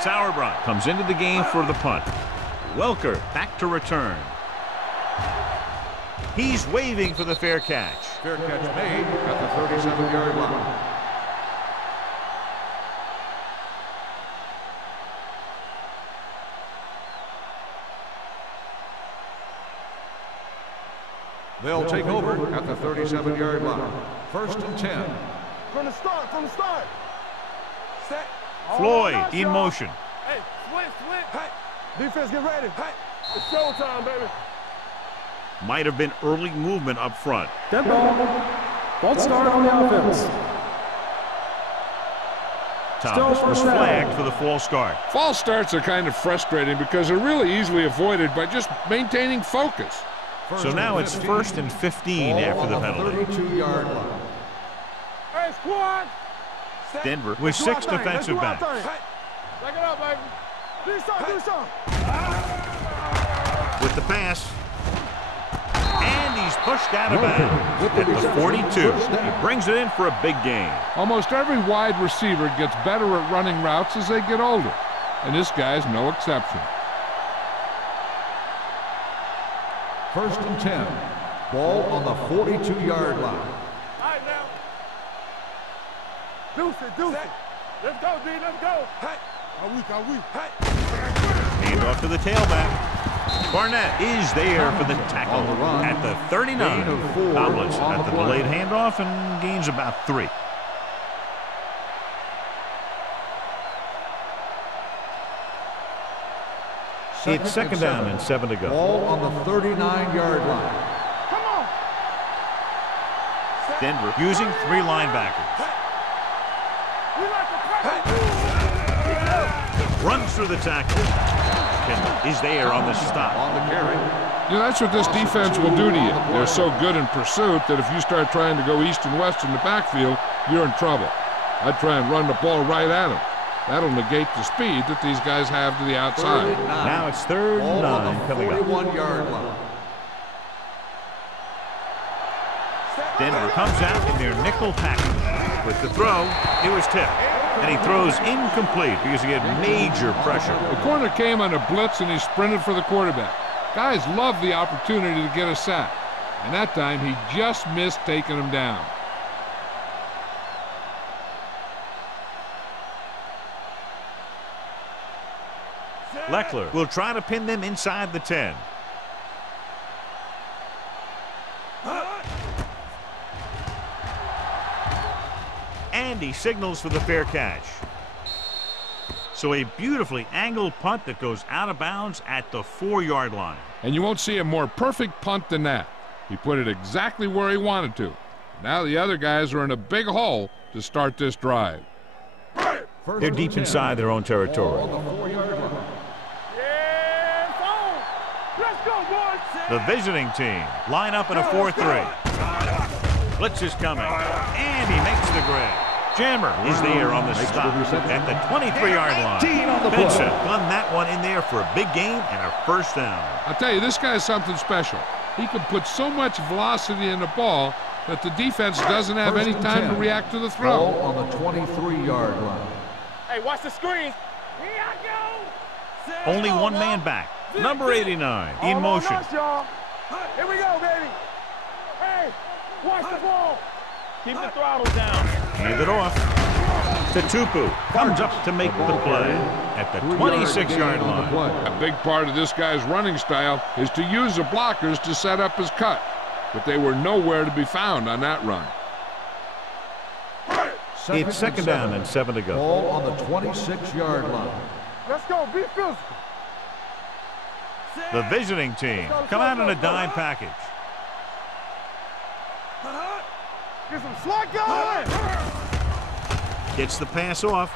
Sauerbrunn comes into the game for the punt. Welker back to return. He's waving for the fair catch. Fair catch made at the 37-yard line. They'll take over at the 37-yard line. First and 10. From the start. Set. Floyd in motion. Hey, switch. Hey. Defense, get ready. Hey. It's showtime, baby. Might have been early movement up front. Dead ball. False start on the offense. Thomas was flagged for the false start. False starts are kind of frustrating because they're really easily avoided by just maintaining focus. So now it's 1st and 15 after the penalty. 32-yard line. Hey, squad. Denver with 6 defensive backs. Back it up, baby. Do something. With the pass. And he's pushed out of bounds at the 42. He brings it in for a big gain. Almost every wide receiver gets better at running routes as they get older, and this guy's no exception. 1st and 10. Ball on the 42-yard line. All right, now. Deuce it. Let's go, D. Let's go. Hey. Are we? Hey. Hand off to the tailback. Barnett is there for the tackle at the 39. Tomlins at the delayed handoff and gains about 3. It's 2nd down and 7 to go. Ball on the 39-yard line. Come on. Denver using 3 linebackers. We like to press. Runs through the tackle. Kendall is there on the stop. On the carry. You know, that's what this defense will do to you. They're so good in pursuit that if you start trying to go east and west in the backfield, you're in trouble. I'd try and run the ball right at them. That'll negate the speed that these guys have to the outside. Now it's 3rd and 9 coming up. 41-yard line. Denver comes out in their nickel package. With the throw, it was tipped. And he throws incomplete because he had major pressure. The corner came on a blitz and he sprinted for the quarterback. Guys love the opportunity to get a sack. And that time he just missed taking him down. Leckler will try to pin them inside the 10. And he signals for the fair catch. So a beautifully angled punt that goes out of bounds at the 4-yard line. And you won't see a more perfect punt than that. He put it exactly where he wanted to. Now the other guys are in a big hole to start this drive. They're deep inside their own territory. Let's go, boys. The visiting team line up in a 4-3. Blitz is coming, and he makes the grab. Jammer is there on the stop at the 23-yard line. Benson won that one in there for a big gain and a 1st down. I'll tell you, this guy's something special. He can put so much velocity in the ball that the defense doesn't have any time to react to the throw. Ball on the 23-yard line. Hey, watch the screen. Here I go. Only one man back. Number 89 in motion. Here we go, baby. Hey, watch the ball. Keep the throttle down. Hand it off to Tupu. Comes up to make the play at the 26-yard line. A big part of this guy's running style is to use the blockers to set up his cut. But they were nowhere to be found on that run. It's 2nd down and 7 to go. Ball on the 26-yard line. Let's go. Be physical. The visiting team come out in a dime package. Get some slot going. Gets the pass off,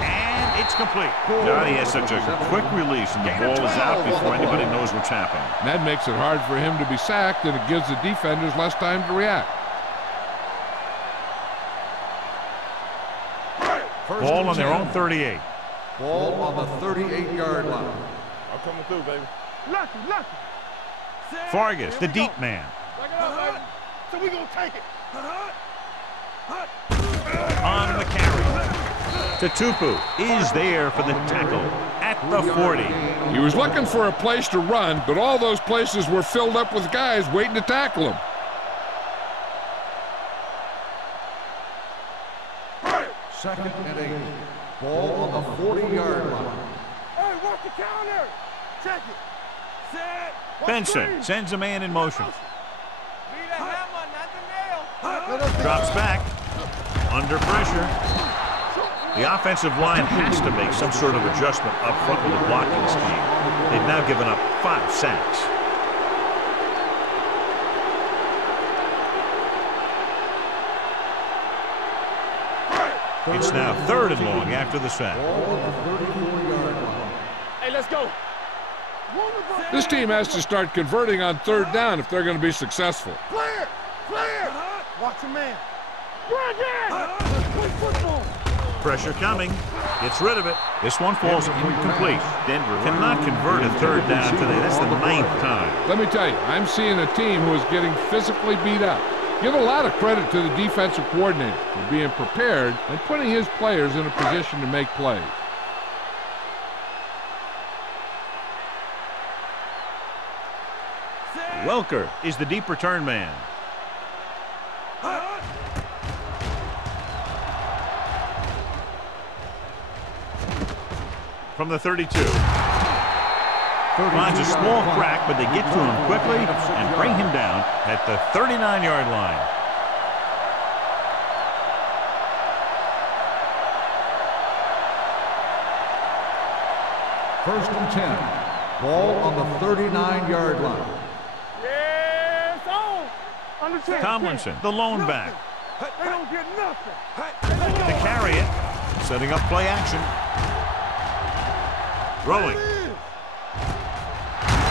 and it's complete. Johnny has such a quick release, and the ball is out before anybody knows what's happening. And that makes it hard for him to be sacked, and it gives the defenders less time to react. Ball on their own 38. Ball on the 38-yard line. I'm coming through, baby. Lucky. Fargus, the deep man. Back it up, baby. So we gonna take it. On the carry. Tupu is there for the tackle at the 40. He was looking for a place to run, but all those places were filled up with guys waiting to tackle him. Second and 8. Ball on the 40-yard line. Hey, watch the counter. Check it. Set. Benson sends a man in motion. Be the hammer, not the nail. Drops back. Under pressure. The offensive line has to make some sort of adjustment up front with the blocking scheme. They've now given up 5 sacks. It's now 3rd and long after the sack. Hey, let's go. This team has to start converting on 3rd down if they're going to be successful. Clear. Watch your man. Run again. Play football. Pressure coming. Gets rid of it. This one falls incomplete. Denver cannot convert a third down today. That's the 9th time. Let me tell you, I'm seeing a team who is getting physically beat up. Give a lot of credit to the defensive coordinator for being prepared and putting his players in a position to make plays. Welker is the deep return man. From the 32. Finds a small crack, but they get to him quickly and bring him down at the 39-yard line. First and 10. Ball on the 39-yard line. Yes, on. Under 10. Tomlinson, the lone back. They don't get nothing. To carry it. Setting up play action. Throwing.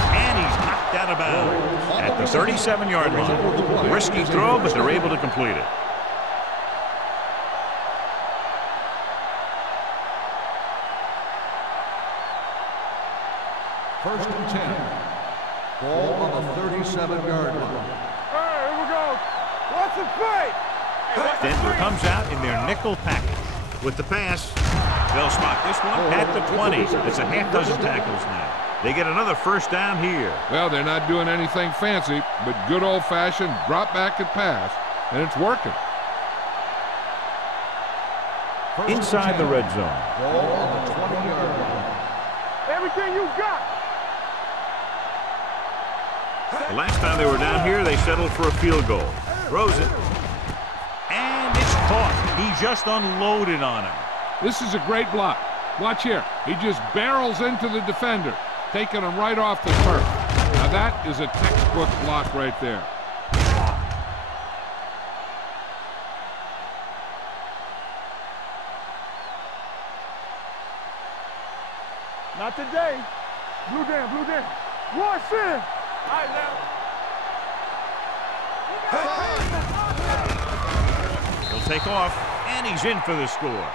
And he's knocked out of bounds at the 37-yard line. Risky throw, but they're able to complete it. First and 10. Ball on the 37-yard line. All right, here we go. Watch the play. Denver comes out in their nickel package. With the pass, they'll spot this one at the 20. It's a half dozen tackles now. They get another first down here. Well, they're not doing anything fancy, but good old-fashioned drop back and pass, and it's working. Inside the red zone. Ball on the 20-yard line. Everything you got. The last time they were down here, they settled for a field goal. Throws it. And it's caught. He just unloaded on him. This is a great block. Watch here. He just barrels into the defender, taking him right off the turf. Now that is a textbook block right there. Not today. Blue down, blue down. Watch in. All right, now. He'll take off, and he's in for the score.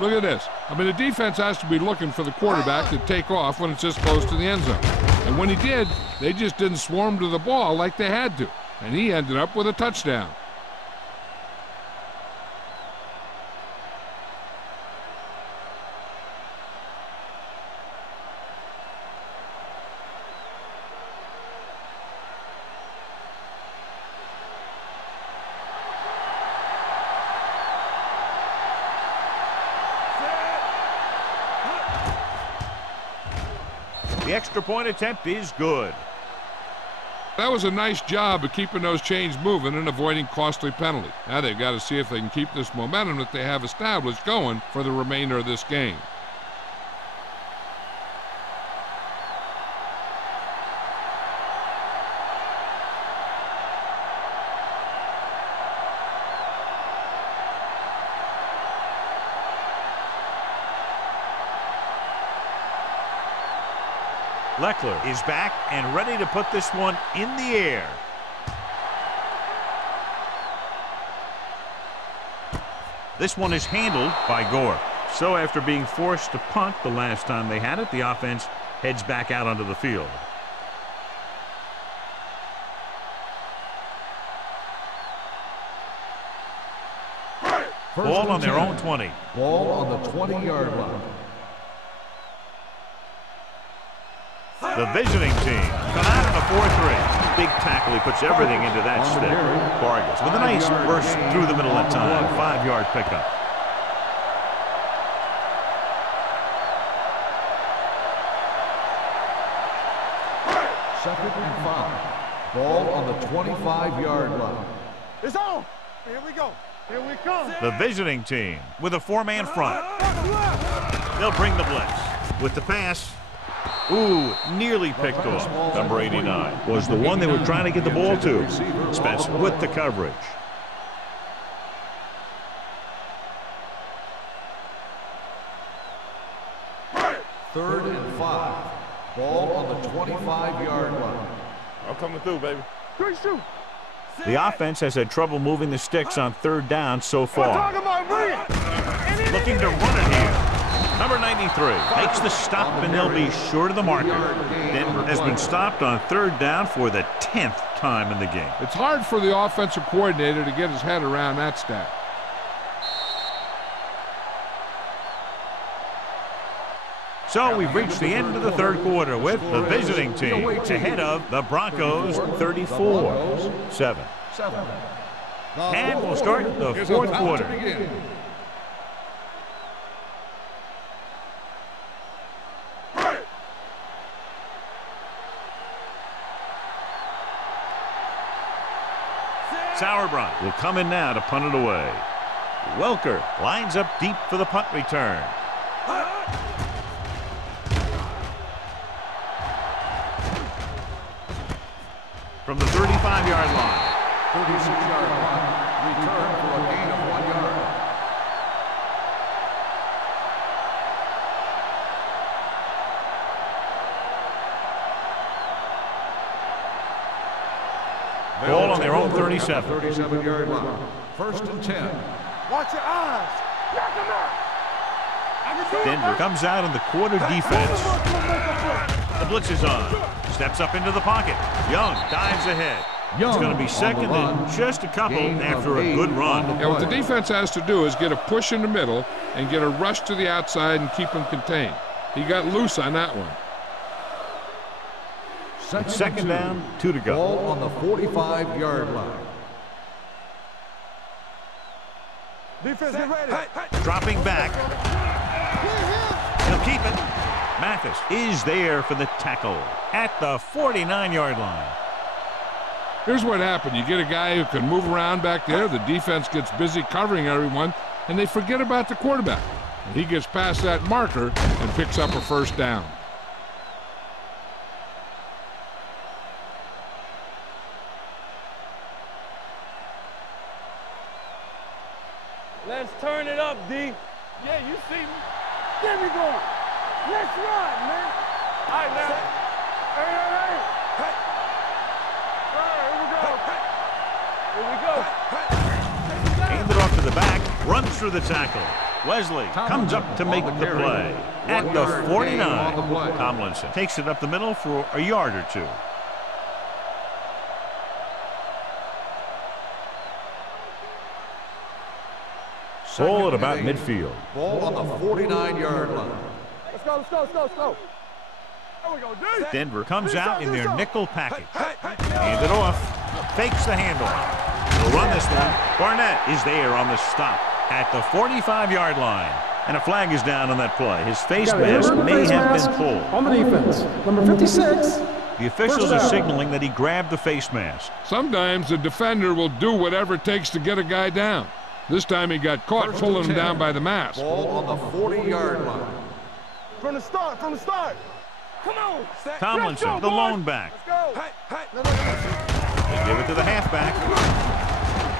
Look at this. I mean, the defense has to be looking for the quarterback to take off when it's this close to the end zone. And when he did, they just didn't swarm to the ball like they had to. And he ended up with a touchdown. The extra point attempt is good. That was a nice job of keeping those chains moving and avoiding costly penalties. Now they've got to see if they can keep this momentum that they have established going for the remainder of this game. Leckler is back and ready to put this one in the air. This one is handled by Gore. So after being forced to punt the last time they had it, the offense heads back out onto the field. Ball on their own 20. Ball on the 20-yard line. The visiting team come out in a 4-3. Big tackle. He puts everything into that stick. Vargas with a nice burst through the middle that time. 5-yard pickup. Second and 5. Ball on the 25-yard line. It's on. Here we go. Here we come. The visiting team with a 4-man front. They'll bring the blitz. With the pass. Ooh, nearly picked off. Number 89 was the one they were trying to get the ball to. Spencer with the coverage. Third and 5. Ball on the 25-yard line. I'm coming through, baby. 3 shoot. The offense has had trouble moving the sticks on third down so I'm far. talking about bring it. Looking to run it here. Number 93 makes the stop, and they'll be short of the marker. Denver has been stopped on 3rd down for the 10th time in the game. It's hard for the offensive coordinator to get his head around that stat. So we've reached the end of the 3rd quarter with the visiting team ahead of the Broncos 34-7. And we'll start the 4th quarter. Sauerbrunn will come in now to punt it away. Welker lines up deep for the punt return. From the 35-yard line. 36-yard line. Return for a gain of 1 yard. Ball on their own 37. 37-yard line. 1st and 10. Watch your eyes. Knock him out. Denver comes out in the quarter defense. The blitz is on. Steps up into the pocket. Young dives ahead. It's going to be 2nd and just a couple after a good run. Yeah, what the defense has to do is get a push in the middle and get a rush to the outside and keep him contained. He got loose on that one. It's 2nd down, 2 to go. Ball on the 45-yard line. Defense, get ready. Dropping back. He'll keep it. Mathis is there for the tackle at the 49-yard line. Here's what happened. You get a guy who can move around back there. The defense gets busy covering everyone, and they forget about the quarterback. And he gets past that marker and picks up a 1st down. Let's turn it up, D. Yeah, you see me. Get me going. Let's run, man. All right, now. Hey. All right, here we go. Hand it off to the back, runs through the tackle. Wesley comes up to make the play at the 49. Tomlinson takes it up the middle for a yard or 2. Ball at about midfield. Ball on the 49-yard line. Let's go. There we go, D. Denver comes out in their nickel package. Hand it off. Fakes the handoff. He'll run this one. Barnett is there on the stop at the 45-yard line. And a flag is down on that play. His face mask may have been pulled. On the defense, number 56. The officials are signaling that he grabbed the face mask. Sometimes the defender will do whatever it takes to get a guy down. This time he got caught pulling him down by the mask. Ball on the 40-yard line. From the start. Come on. Tomlinson, the lone back. Let's go. They give it to the halfback.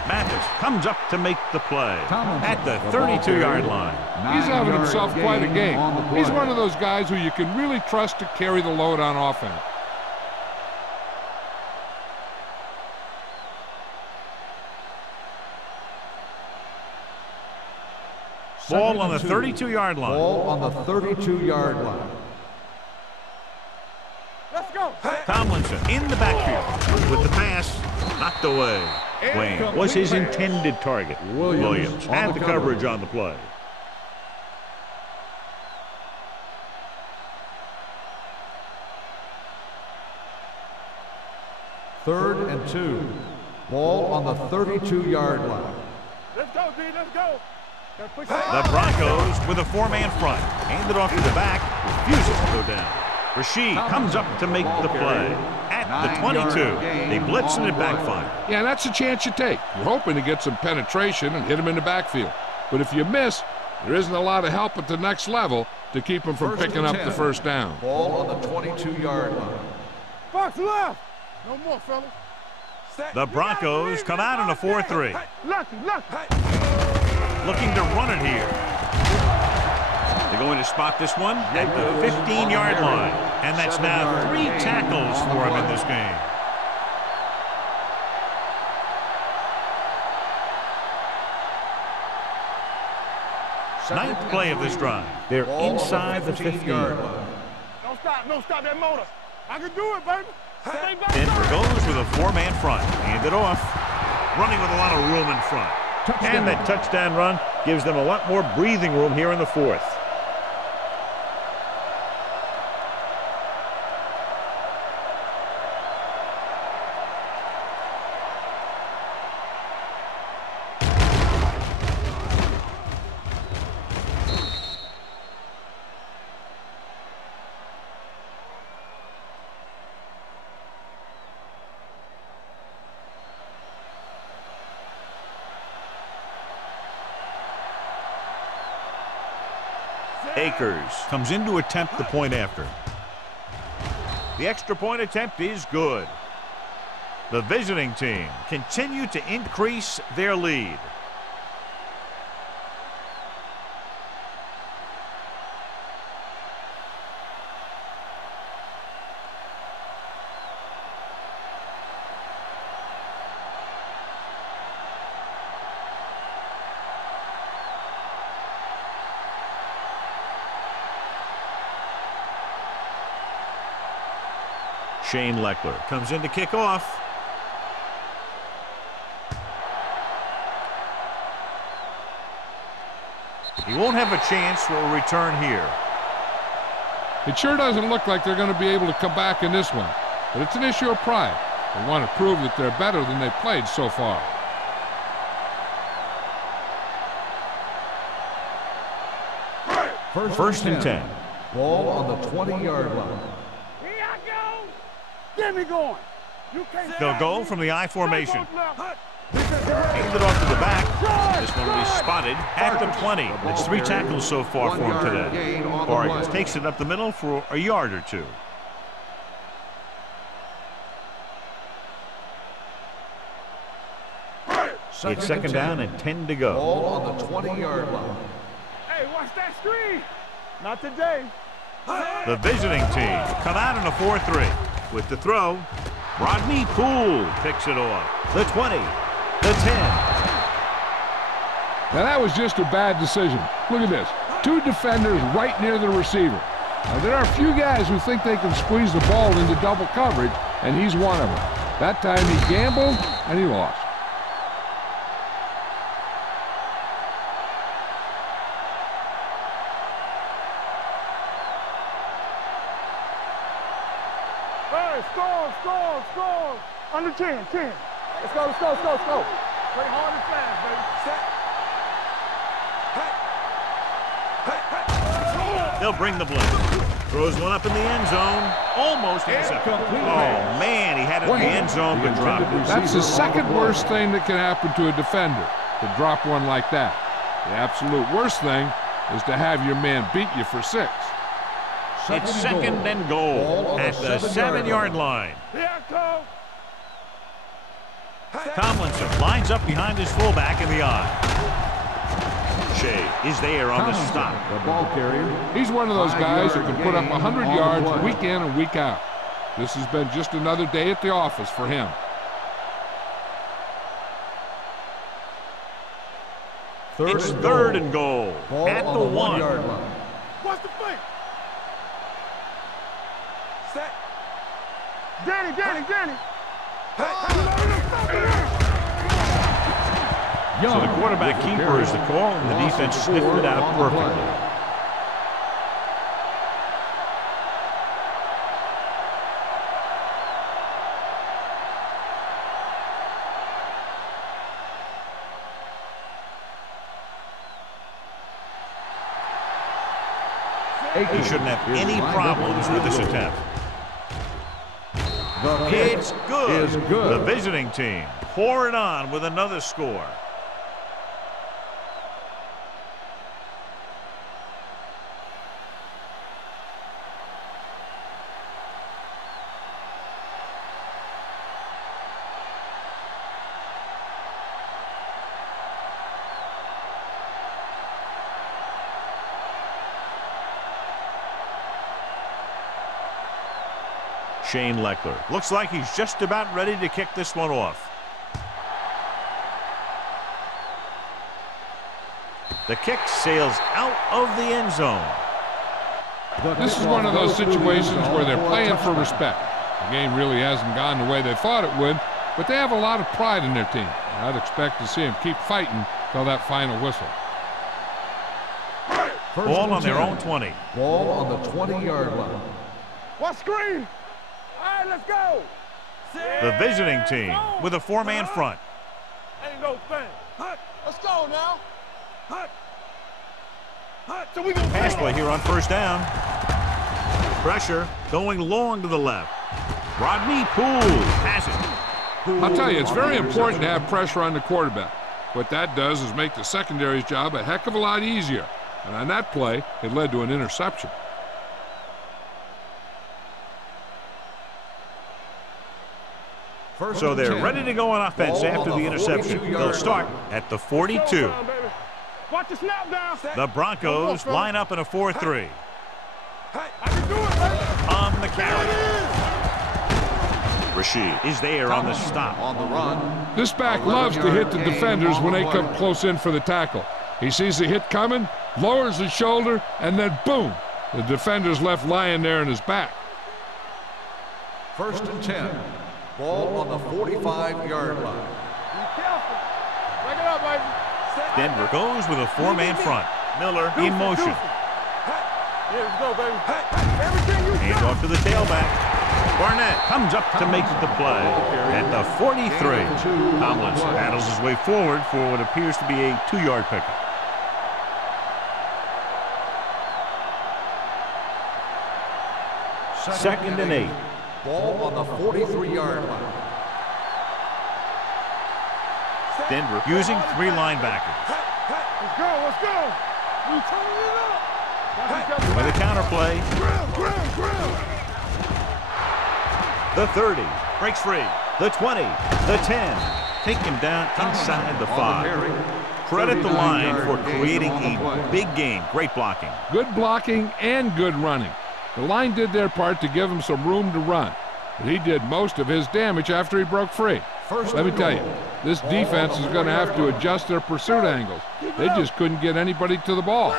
Mathis comes up to make the play at the 32-yard line. He's having himself quite a game. He's one of those guys who you can really trust to carry the load on offense. Ball on the 32-yard line. Ball on the 32-yard line. Let's go. Tomlinson in the backfield with the pass knocked away. Wayne was his intended target. Williams had the coverage on the play. Third and 2. Ball on the 32-yard line. Let's go, D. Let's go. The Broncos with a 4-man front. Handed off to the back. Refuses to go down. Rashid comes up to make the play at the 22. They blitz and it backfire. Yeah, that's a chance you take. You're hoping to get some penetration and hit him in the backfield. But if you miss, there isn't a lot of help at the next level to keep him from picking up the 1st down. Ball on the 22-yard line. Box left. No more, fellas. The Broncos come out in a 4-3. Lucky. Looking to run it here. They're going to spot this one at the 15-yard line. And that's now 3 tackles for him in this game. Ninth play of this drive. They're inside the 15. Don't stop that motor. I can do it, baby. Stay back. Denver goes with a four-man front. Hand it off. Running with a lot of room in front. And that touchdown run gives them a lot more breathing room here in the fourth. Akers comes in to attempt the point after. The extra point attempt is good. The visiting team continue to increase their lead. Shane Leckler comes in to kick off. He won't have a chance for a return here. It sure doesn't look like they're going to be able to come back in this one, but it's an issue of pride. They want to prove that they're better than they've played so far. First and 10. Ball on the 20-yard line. Here I go. Get me going. You can't. They'll go from the I formation. Hand it off to the back. This one will be spotted at the 20. It's 3 tackles so far for him today. Vargas takes it up the middle for a yard or two. It's second down and 10 to go. Ball on the 20-yard line. Hey, watch that screen. Not today. The visiting team come out in a 4-3. With the throw, Rodney Poole picks it off. The 20, the 10. Now that was just a bad decision. Look at this. 2 defenders right near the receiver. Now there are a few guys who think they can squeeze the ball into double coverage, and he's one of them. That time he gambled, and he lost. Score. Under 10. Let's go. Play hard and fast, baby. Set. They'll bring the blitz. Throws one up in the end zone. Almost intercepted. Oh, man, he had it in the end zone, but dropped it. That's the second worst thing that can happen to a defender, to drop one like that. The absolute worst thing is to have your man beat you for 6. It's second and goal at the 7-yard line. Here I come. Tomlinson lines up behind his fullback in the I. Shea is there on the stop. The ball carrier. He's one of those guys who can put up 100 yards week in and week out. This has been just another day at the office for him. It's third and goal at the 1-yard line. What's the play? Set. Danny. So the quarterback keeper is the call, and the defense sniffed it out perfectly. He shouldn't have any problems with this attempt. It's good. The visiting team pour it on with another score. Shane Leckler looks like he's just about ready to kick this one off. The kick sails out of the end zone. This is one of those situations where they're playing for respect. The game really hasn't gone the way they thought it would, but they have a lot of pride in their team. I'd expect to see them keep fighting till that final whistle. Ball on their own 20. Ball on the 20-yard line. What screen? All right, let's go. The visiting team with a four-man front. Ain't no thing. Let's go now. So we Pass play here on first down. Pressure going long to the left. Rodney Poole has it. I'll tell you, it's very important to have pressure on the quarterback. What that does is make the secondary's job a heck of a lot easier. And on that play, it led to an interception. So they're ready to go on offense after the interception. They'll start at the 42. Watch the snap down. The Broncos line up in a 4-3. I can do it, baby. On the carry. Rashid is there on the stop. On the run. This back loves to hit the defenders when they come close in for the tackle. He sees the hit coming, lowers his shoulder, and then boom, the defender's left lying there in his back. 1st and 10. Ball on the 45-yard line. Be careful. Break it up, baby. Denver goes with a four-man front. Miller in motion. Here we go, baby. Everything you Hand got. off to the tailback. Barnett comes up to make the play at the 43. Tomlins battles his way forward for what appears to be a 2-yard pickup. Second and 8. Ball on the 43-yard line. Denver using 3 linebackers. Let's go, let's go. We turning it up. With a counter play. The 30 breaks free. The 20, the 10. Take him down inside the 5. Credit the line for creating a big game. Great blocking. Good blocking and good running. The line did their part to give him some room to run, but he did most of his damage after he broke free. Let me tell you, this defense is going to have to adjust their pursuit angles. They just couldn't get anybody to the ball.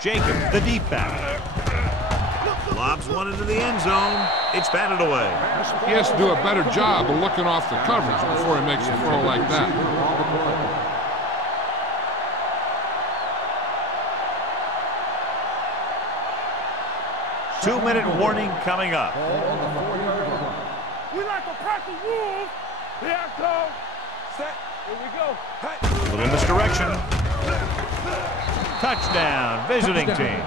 Jacob, the deep back. Lobs one into the end zone. It's batted away. He has to do a better job of looking off the coverage before he makes a throw like that. 2-minute warning coming up. We like to practice rules. Here I come. Set. Here we go. Little misdirection. Touchdown, visiting team.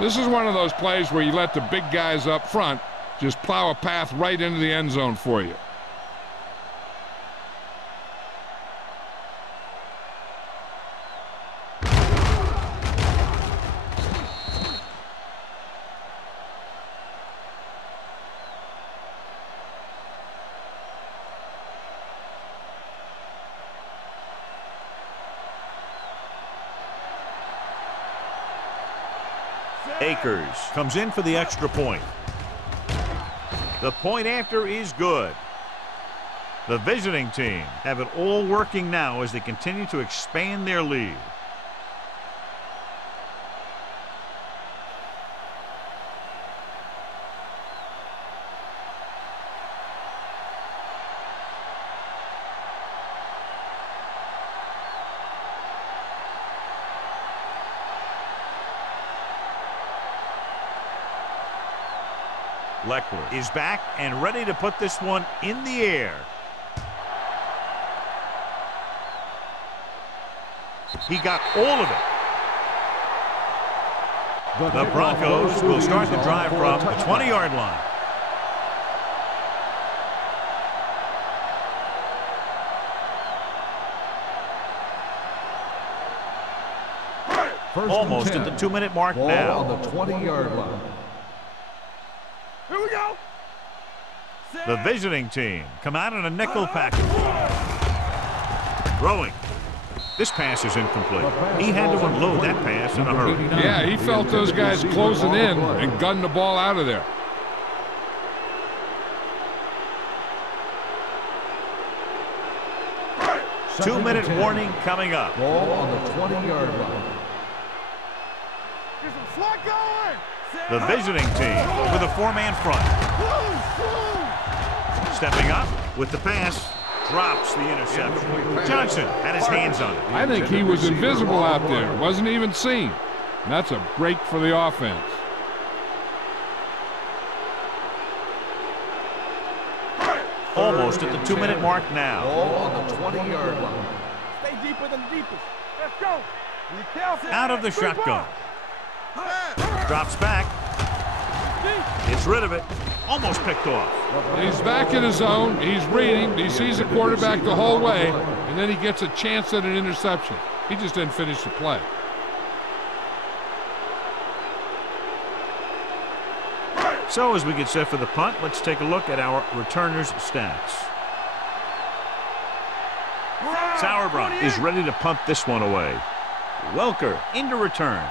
This is one of those plays where you let the big guys up front just plow a path right into the end zone for you. Akers comes in for the extra point. The point after is good. The visiting team have it all working now as they continue to expand their lead. Leckler is back and ready to put this one in the air. He got all of it. The Broncos will start the drive from the 20-yard line. Almost at the 2-minute mark now. On the 20-yard line. Here we go. The visiting team come out in a nickel package. Throwing. This pass is incomplete. He had to unload that pass in a hurry. Yeah, he felt those guys closing in and gunned the ball out of there. Two-minute warning coming up. Ball on the 20-yard line. Slot going. The visiting team with a four-man front. Stepping up with the pass. Drops the interception. Johnson had his hands on it. I think he was invisible out there. Wasn't even seen. And that's a break for the offense. Almost at the 2-minute mark now. Ball on the 20-yard line. Stay deeper than the deepest. Let's go. Be careful. Out of the shotgun. Drops back. Gets rid of it. Almost picked off. He's back in his zone. He's reading. He sees the quarterback the whole way, and then he gets a chance at an interception. He just didn't finish the play. So as we get set for the punt, let's take a look at our returners' stats. Sauerbrunn is ready to punt this one away. Welker into return.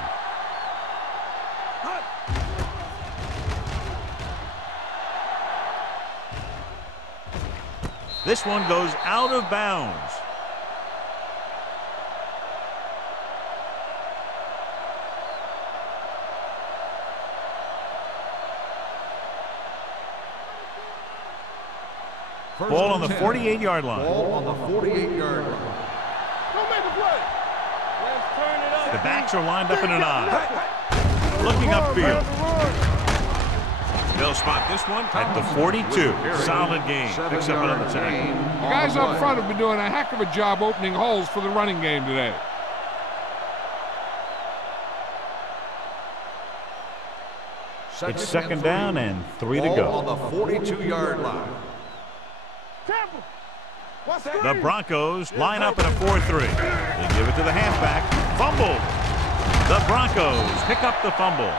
This one goes out of bounds. Ball on the 48-yard line. Ball on the 48-yard line. Don't make the play. Let's turn it up. The backs are lined up in an I. Looking upfield. They'll spot this one at the 42. Solid game. Picks up another tackle. The guys up front have been doing a heck of a job opening holes for the running game today. It's second down and 3 to Ball go. on the 42-yard line. The Broncos line up in a 4-3. They give it to the halfback. Fumbled. The Broncos pick up the fumble.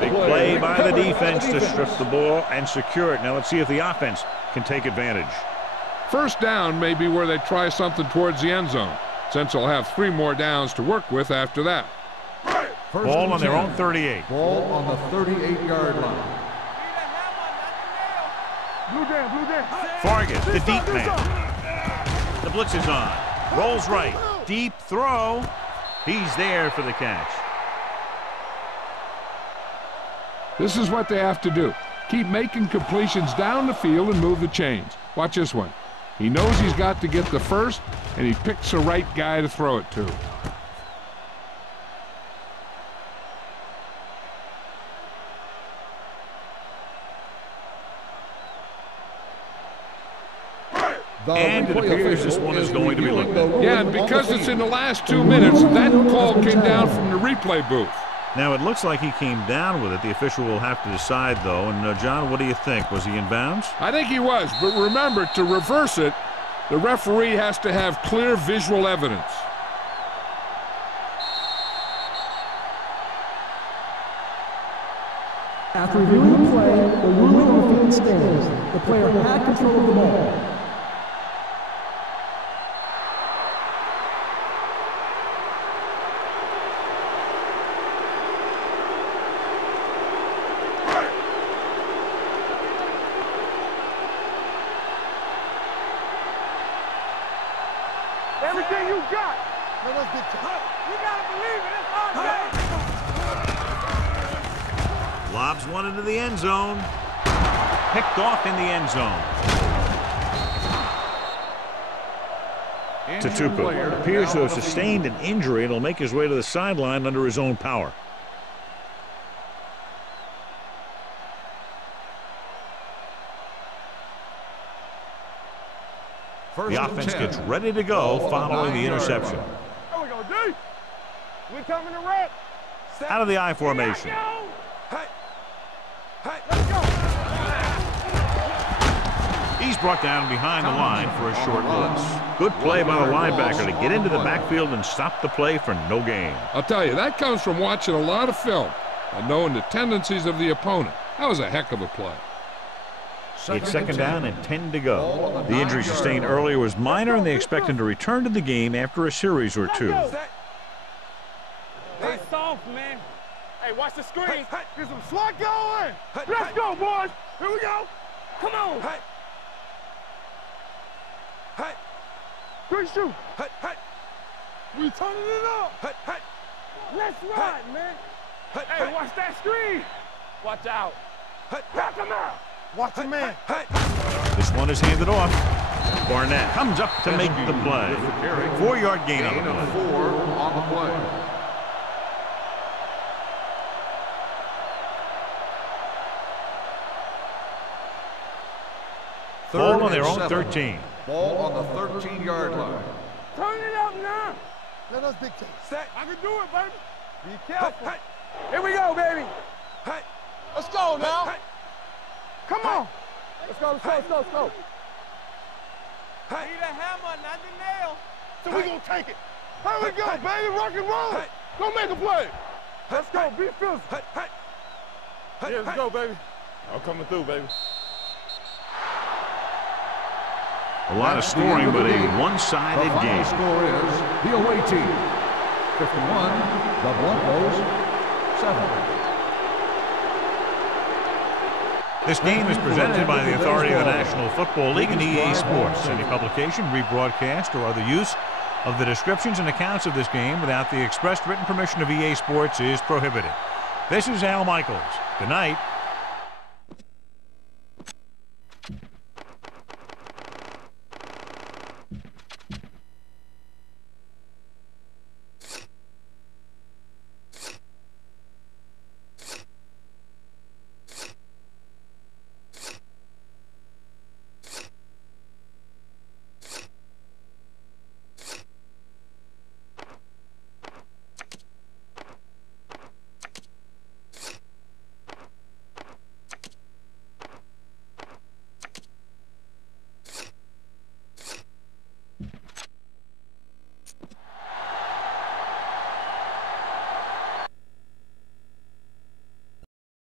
Big play by the defense to strip the ball and secure it. Now let's see if the offense can take advantage. First down may be where they try something towards the end zone, since they'll have 3 more downs to work with after that. Ball on their own 38. Ball on the 38-yard line. Blue down. Fargas, the deep man. The blitz is on. Rolls right. Deep throw. He's there for the catch. This is what they have to do. Keep making completions down the field and move the chains. Watch this one. He knows he's got to get the first, and he picks the right guy to throw it to. And it appears this one is going to be looked at. Yeah, and because it's in the last 2 minutes, that call came down from the replay booth. Now, it looks like he came down with it. The official will have to decide, though. And, John, what do you think? Was he in bounds? I think he was, but remember, to reverse it, the referee has to have clear visual evidence. After reviewing the play, the ruling on the field stands. The player had control of the ball. Everything you got. You gotta believe it. It's our game. Lobs one into the end zone. Picked off in the end zone. Tatupu appears to have sustained an injury and will make his way to the sideline under his own power. The offense gets ready to go following the interception. There we go, D. We coming to rep. Out of the I formation. Let's go. He's brought down behind the line for a short blitz. Good play by the linebacker to get into the backfield and stop the play for no gain. I'll tell you, that comes from watching a lot of film and knowing the tendencies of the opponent. That was a heck of a play. It's second down and 10 to go. The injury sustained earlier was minor, and they expect him to return to the game after a series or two. They soft, man. Hey, watch the screen. Get some slot going. Let's go, boys. Here we go. Come on. Three shoot. We turning it up. Let's ride, man. Hey, watch that screen. Watch out. Knock him out. Watch him, man. This one is handed off. Barnett comes up to make the play. 4-yard gain on the Gain play. of 4 on the play. Ball on their own 7. 13. Ball on the 13-yard line. Turn it up now. Let us dictate. Set. I can do it, baby. Be careful. Here we go, baby. Let's go now. Come on. Let's go, let's go, let's go, let's go. Need a hammer, not the nail. So we gonna take it. Here we go, baby. Rock and roll. Go make a play. Let's go. Be physical. Yeah, let's go, baby. I'm coming through, baby. A lot of scoring, but a one-sided The final game. score is the away team 51, the Broncos 7. This game is presented by the authority of the National Football League and EA Sports. Any publication, rebroadcast, or other use of the descriptions and accounts of this game without the expressed written permission of EA Sports is prohibited. This is Al Michaels. Good night.